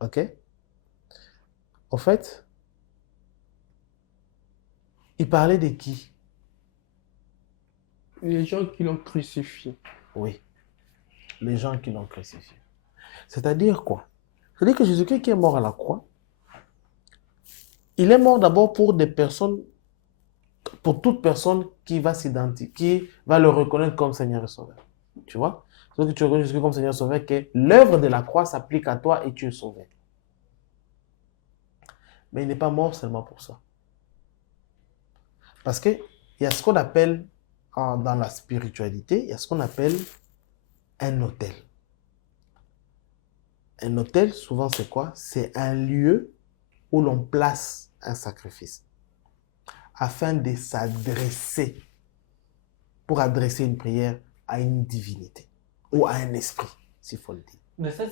Ok? En fait, il parlait de qui? Les gens qui l'ont crucifié. Oui, les gens qui l'ont crucifié. C'est-à-dire quoi? C'est-à-dire que Jésus-Christ qui est mort à la croix, il est mort d'abord pour des personnes, pour toute personne qui va s'identifier, qui va le reconnaître comme Seigneur et Sauveur. Tu vois? Donc tu reconnais Jésus comme Seigneur et Sauveur, que l'œuvre de la croix s'applique à toi et tu es sauvé. Mais il n'est pas mort seulement pour ça. Parce qu'il y a ce qu'on appelle, dans la spiritualité, il y a ce qu'on appelle un autel. Un autel, souvent, c'est quoi? C'est un lieu où l'on place un sacrifice afin de s'adresser, pour adresser une prière à une divinité ou à un esprit, s'il faut le dire. Mais ça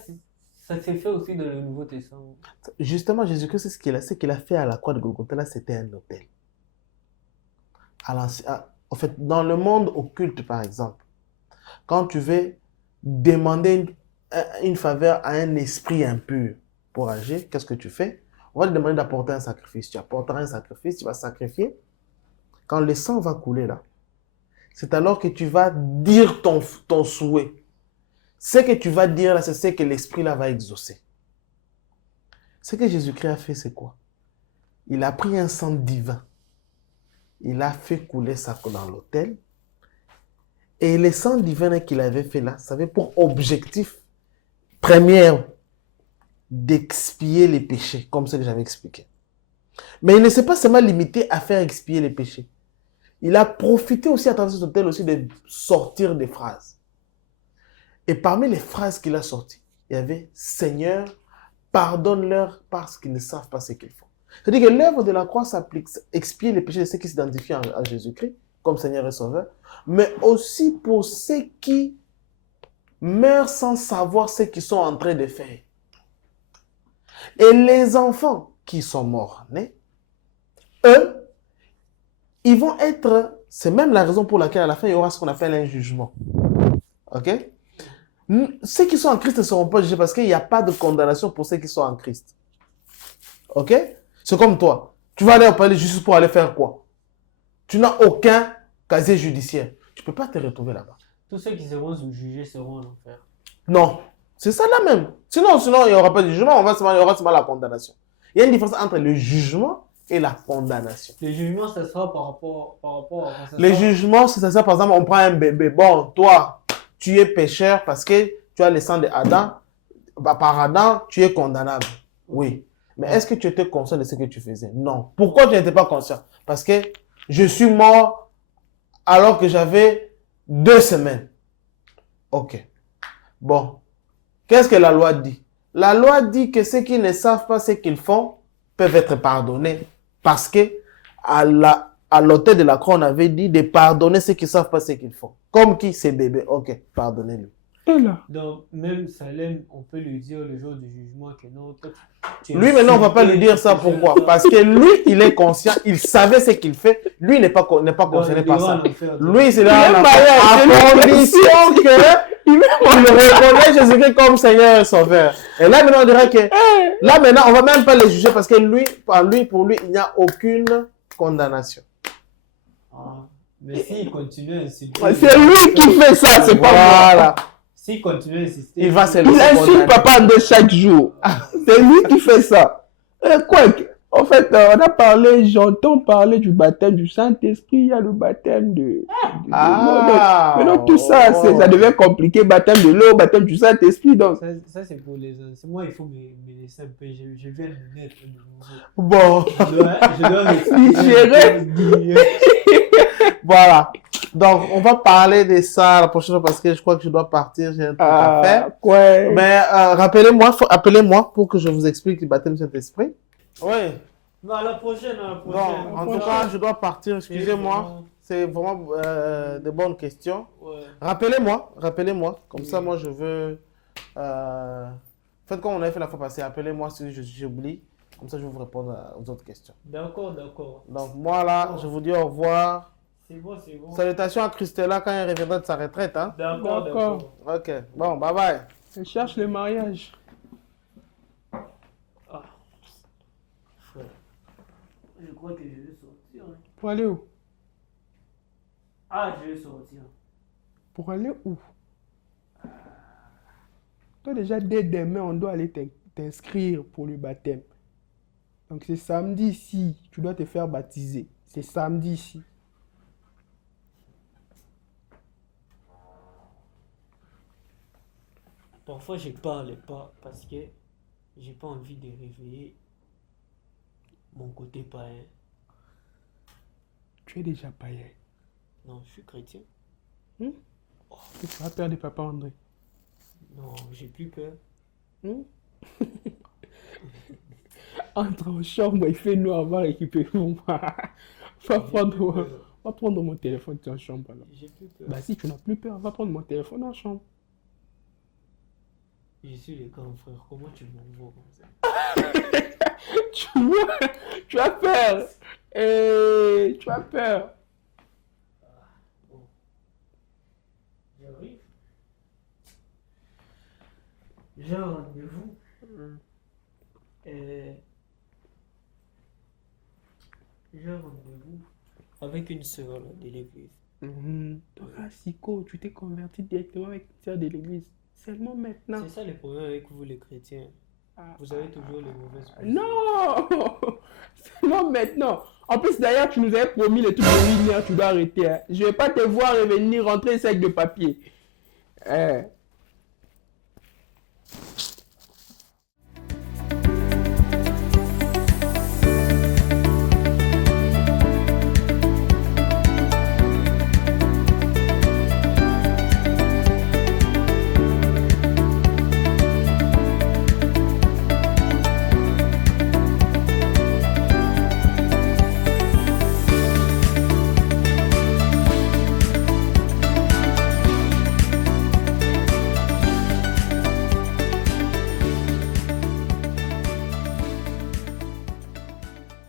s'est fait aussi dans le Nouveau Testament. Justement, Jésus-Christ, c'est ce qu'il a fait à la croix de Golgotha, là, c'était un autel. En fait, dans le monde occulte, par exemple, quand tu veux demander une faveur à un esprit impur pour agir, qu'est-ce que tu fais? On va te demander d'apporter un sacrifice. Tu apporteras un sacrifice, tu vas sacrifier. Quand le sang va couler là, c'est alors que tu vas dire ton souhait. Ce que tu vas dire là, c'est ce que l'Esprit là va exaucer. Ce que Jésus-Christ a fait, c'est quoi? Il a pris un sang divin. Il a fait couler ça dans l'autel. Et le sang divin qu'il avait fait là, ça avait pour objectif premier d'expier les péchés, comme ce que j'avais expliqué. Mais il ne s'est pas seulement limité à faire expier les péchés. Il a profité aussi à travers cet autel aussi de sortir des phrases. Et parmi les phrases qu'il a sorties, il y avait « Seigneur, pardonne-leur parce qu'ils ne savent pas ce qu'ils font ». C'est-à-dire que l'œuvre de la croix s'applique, expier les péchés de ceux qui s'identifient à Jésus-Christ comme Seigneur et Sauveur, mais aussi pour ceux qui meurent sans savoir ce qu'ils sont en train de faire. Et les enfants qui sont morts-nés, eux, ils vont être... C'est même la raison pour laquelle à la fin, il y aura ce qu'on appelle un jugement. Ok? Ceux qui sont en Christ ne seront pas jugés parce qu'il n'y a pas de condamnation pour ceux qui sont en Christ. Ok? C'est comme toi. Tu vas aller au palais de justice pour aller faire quoi? Tu n'as aucun casier judiciaire. Tu ne peux pas te retrouver là-bas. Tous ceux qui seront jugés seront en enfer. Non. C'est ça là même. Sinon il n'y aura pas de jugement, il y aura seulement la condamnation. Il y a une différence entre le jugement et la condamnation. Le jugement, ça sera par rapport à... Le jugement, c'est ça, par exemple, on prend un bébé. Bon, toi, tu es pécheur parce que tu as le sang d'Adam. Par Adam, tu es condamnable. Oui. Mais est-ce que tu étais conscient de ce que tu faisais? Non. Pourquoi tu n'étais pas conscient? Parce que je suis mort alors que j'avais 2 semaines. Ok. Bon. Qu'est-ce que la loi dit? La loi dit que ceux qui ne savent pas ce qu'ils font peuvent être pardonnés. Parce que à l'autel de la croix, on avait dit de pardonner ceux qui ne savent pas ce qu'ils font. Comme qui? Ces bébés. Ok, pardonnez-le. Et là? Donc, même Salem, on peut lui dire le jour du jugement que non, toi, lui, maintenant, on ne va pas lui dire ça. Pourquoi? Parce que lui, il est conscient, il savait ce qu'il fait. Lui, n'est pas concerné par ça. Lui, c'est là, à condition que il reconnaît Jésus-Christ comme Seigneur et Sauveur. Et là, maintenant, on dirait que, là, maintenant, on ne va même pas les juger parce que pour lui, il n'y a aucune condamnation. Ah, mais s'il continue à insulter... C'est lui qui fait ça, c'est pas voilà. S'il continue à insister... Il va se Il insulte papa de chaque jour. C'est lui qui fait ça. En fait, on a parlé, j'entends parler du baptême du Saint-Esprit, il y a le baptême de... Maintenant, tout ça, ça devient compliqué. Baptême de l'eau, baptême du Saint-Esprit. Donc... Ça, c'est pour les anciens. Moi, il faut me laisser un peu. Je viens de naître. Bon. Je dois Voilà. Donc, on va parler de ça la prochaine fois parce que je crois que je dois partir. J'ai un truc à faire. Ouais. Mais appelez-moi pour que je vous explique le baptême du Saint-Esprit. Oui. Non, à la prochaine. Non, en tout cas, je dois partir. Excusez-moi. C'est vraiment de bonnes questions. Ouais. Rappelez-moi. Comme ça, moi, je veux... Faites comme on avait fait la fois passée. Appelez-moi si j'oublie. Comme ça, je vais vous répondre aux autres questions. D'accord. Donc, moi, là, je vous dis au revoir. C'est bon. Salutations à Christella quand elle reviendra de sa retraite. Hein? D'accord. Ok. Bon, bye bye. Je cherche le mariage. Ah. Je crois que je vais sortir. Hein. Pour aller où? Ah, je vais sortir. Pour aller où? Toi, déjà, dès demain, on doit aller t'inscrire pour le baptême. Donc, c'est samedi ici. Tu dois te faire baptiser. C'est samedi ici. Parfois, je parle pas parce que j'ai pas envie de réveiller mon côté païen. Tu es déjà païen. Non, je suis chrétien. Tu vas perdre papa André. Non, j'ai plus peur. Entre en chambre, il fait noir, on va récupérer mon va prendre mon téléphone en chambre. Alors. J'ai plus peur. Bah si tu n'as plus peur, va prendre mon téléphone en chambre. Je suis le grand frère, comment tu m'envoies comme ça? Tu as peur. Tu as peur. Bon. J'arrive. J'ai un rendez-vous. J'ai un rendez-vous avec une sœur de l'église. Ah, Siko, tu t'es converti directement avec une sœur de l'église. Seulement maintenant. C'est ça le problème avec vous les chrétiens. Vous avez toujours les mauvaises pensées. Non. Seulement maintenant. En plus, d'ailleurs, tu nous avais promis les trucs de 8 heures, tu dois arrêter. Hein. Je vais pas te voir revenir rentrer sac de papier.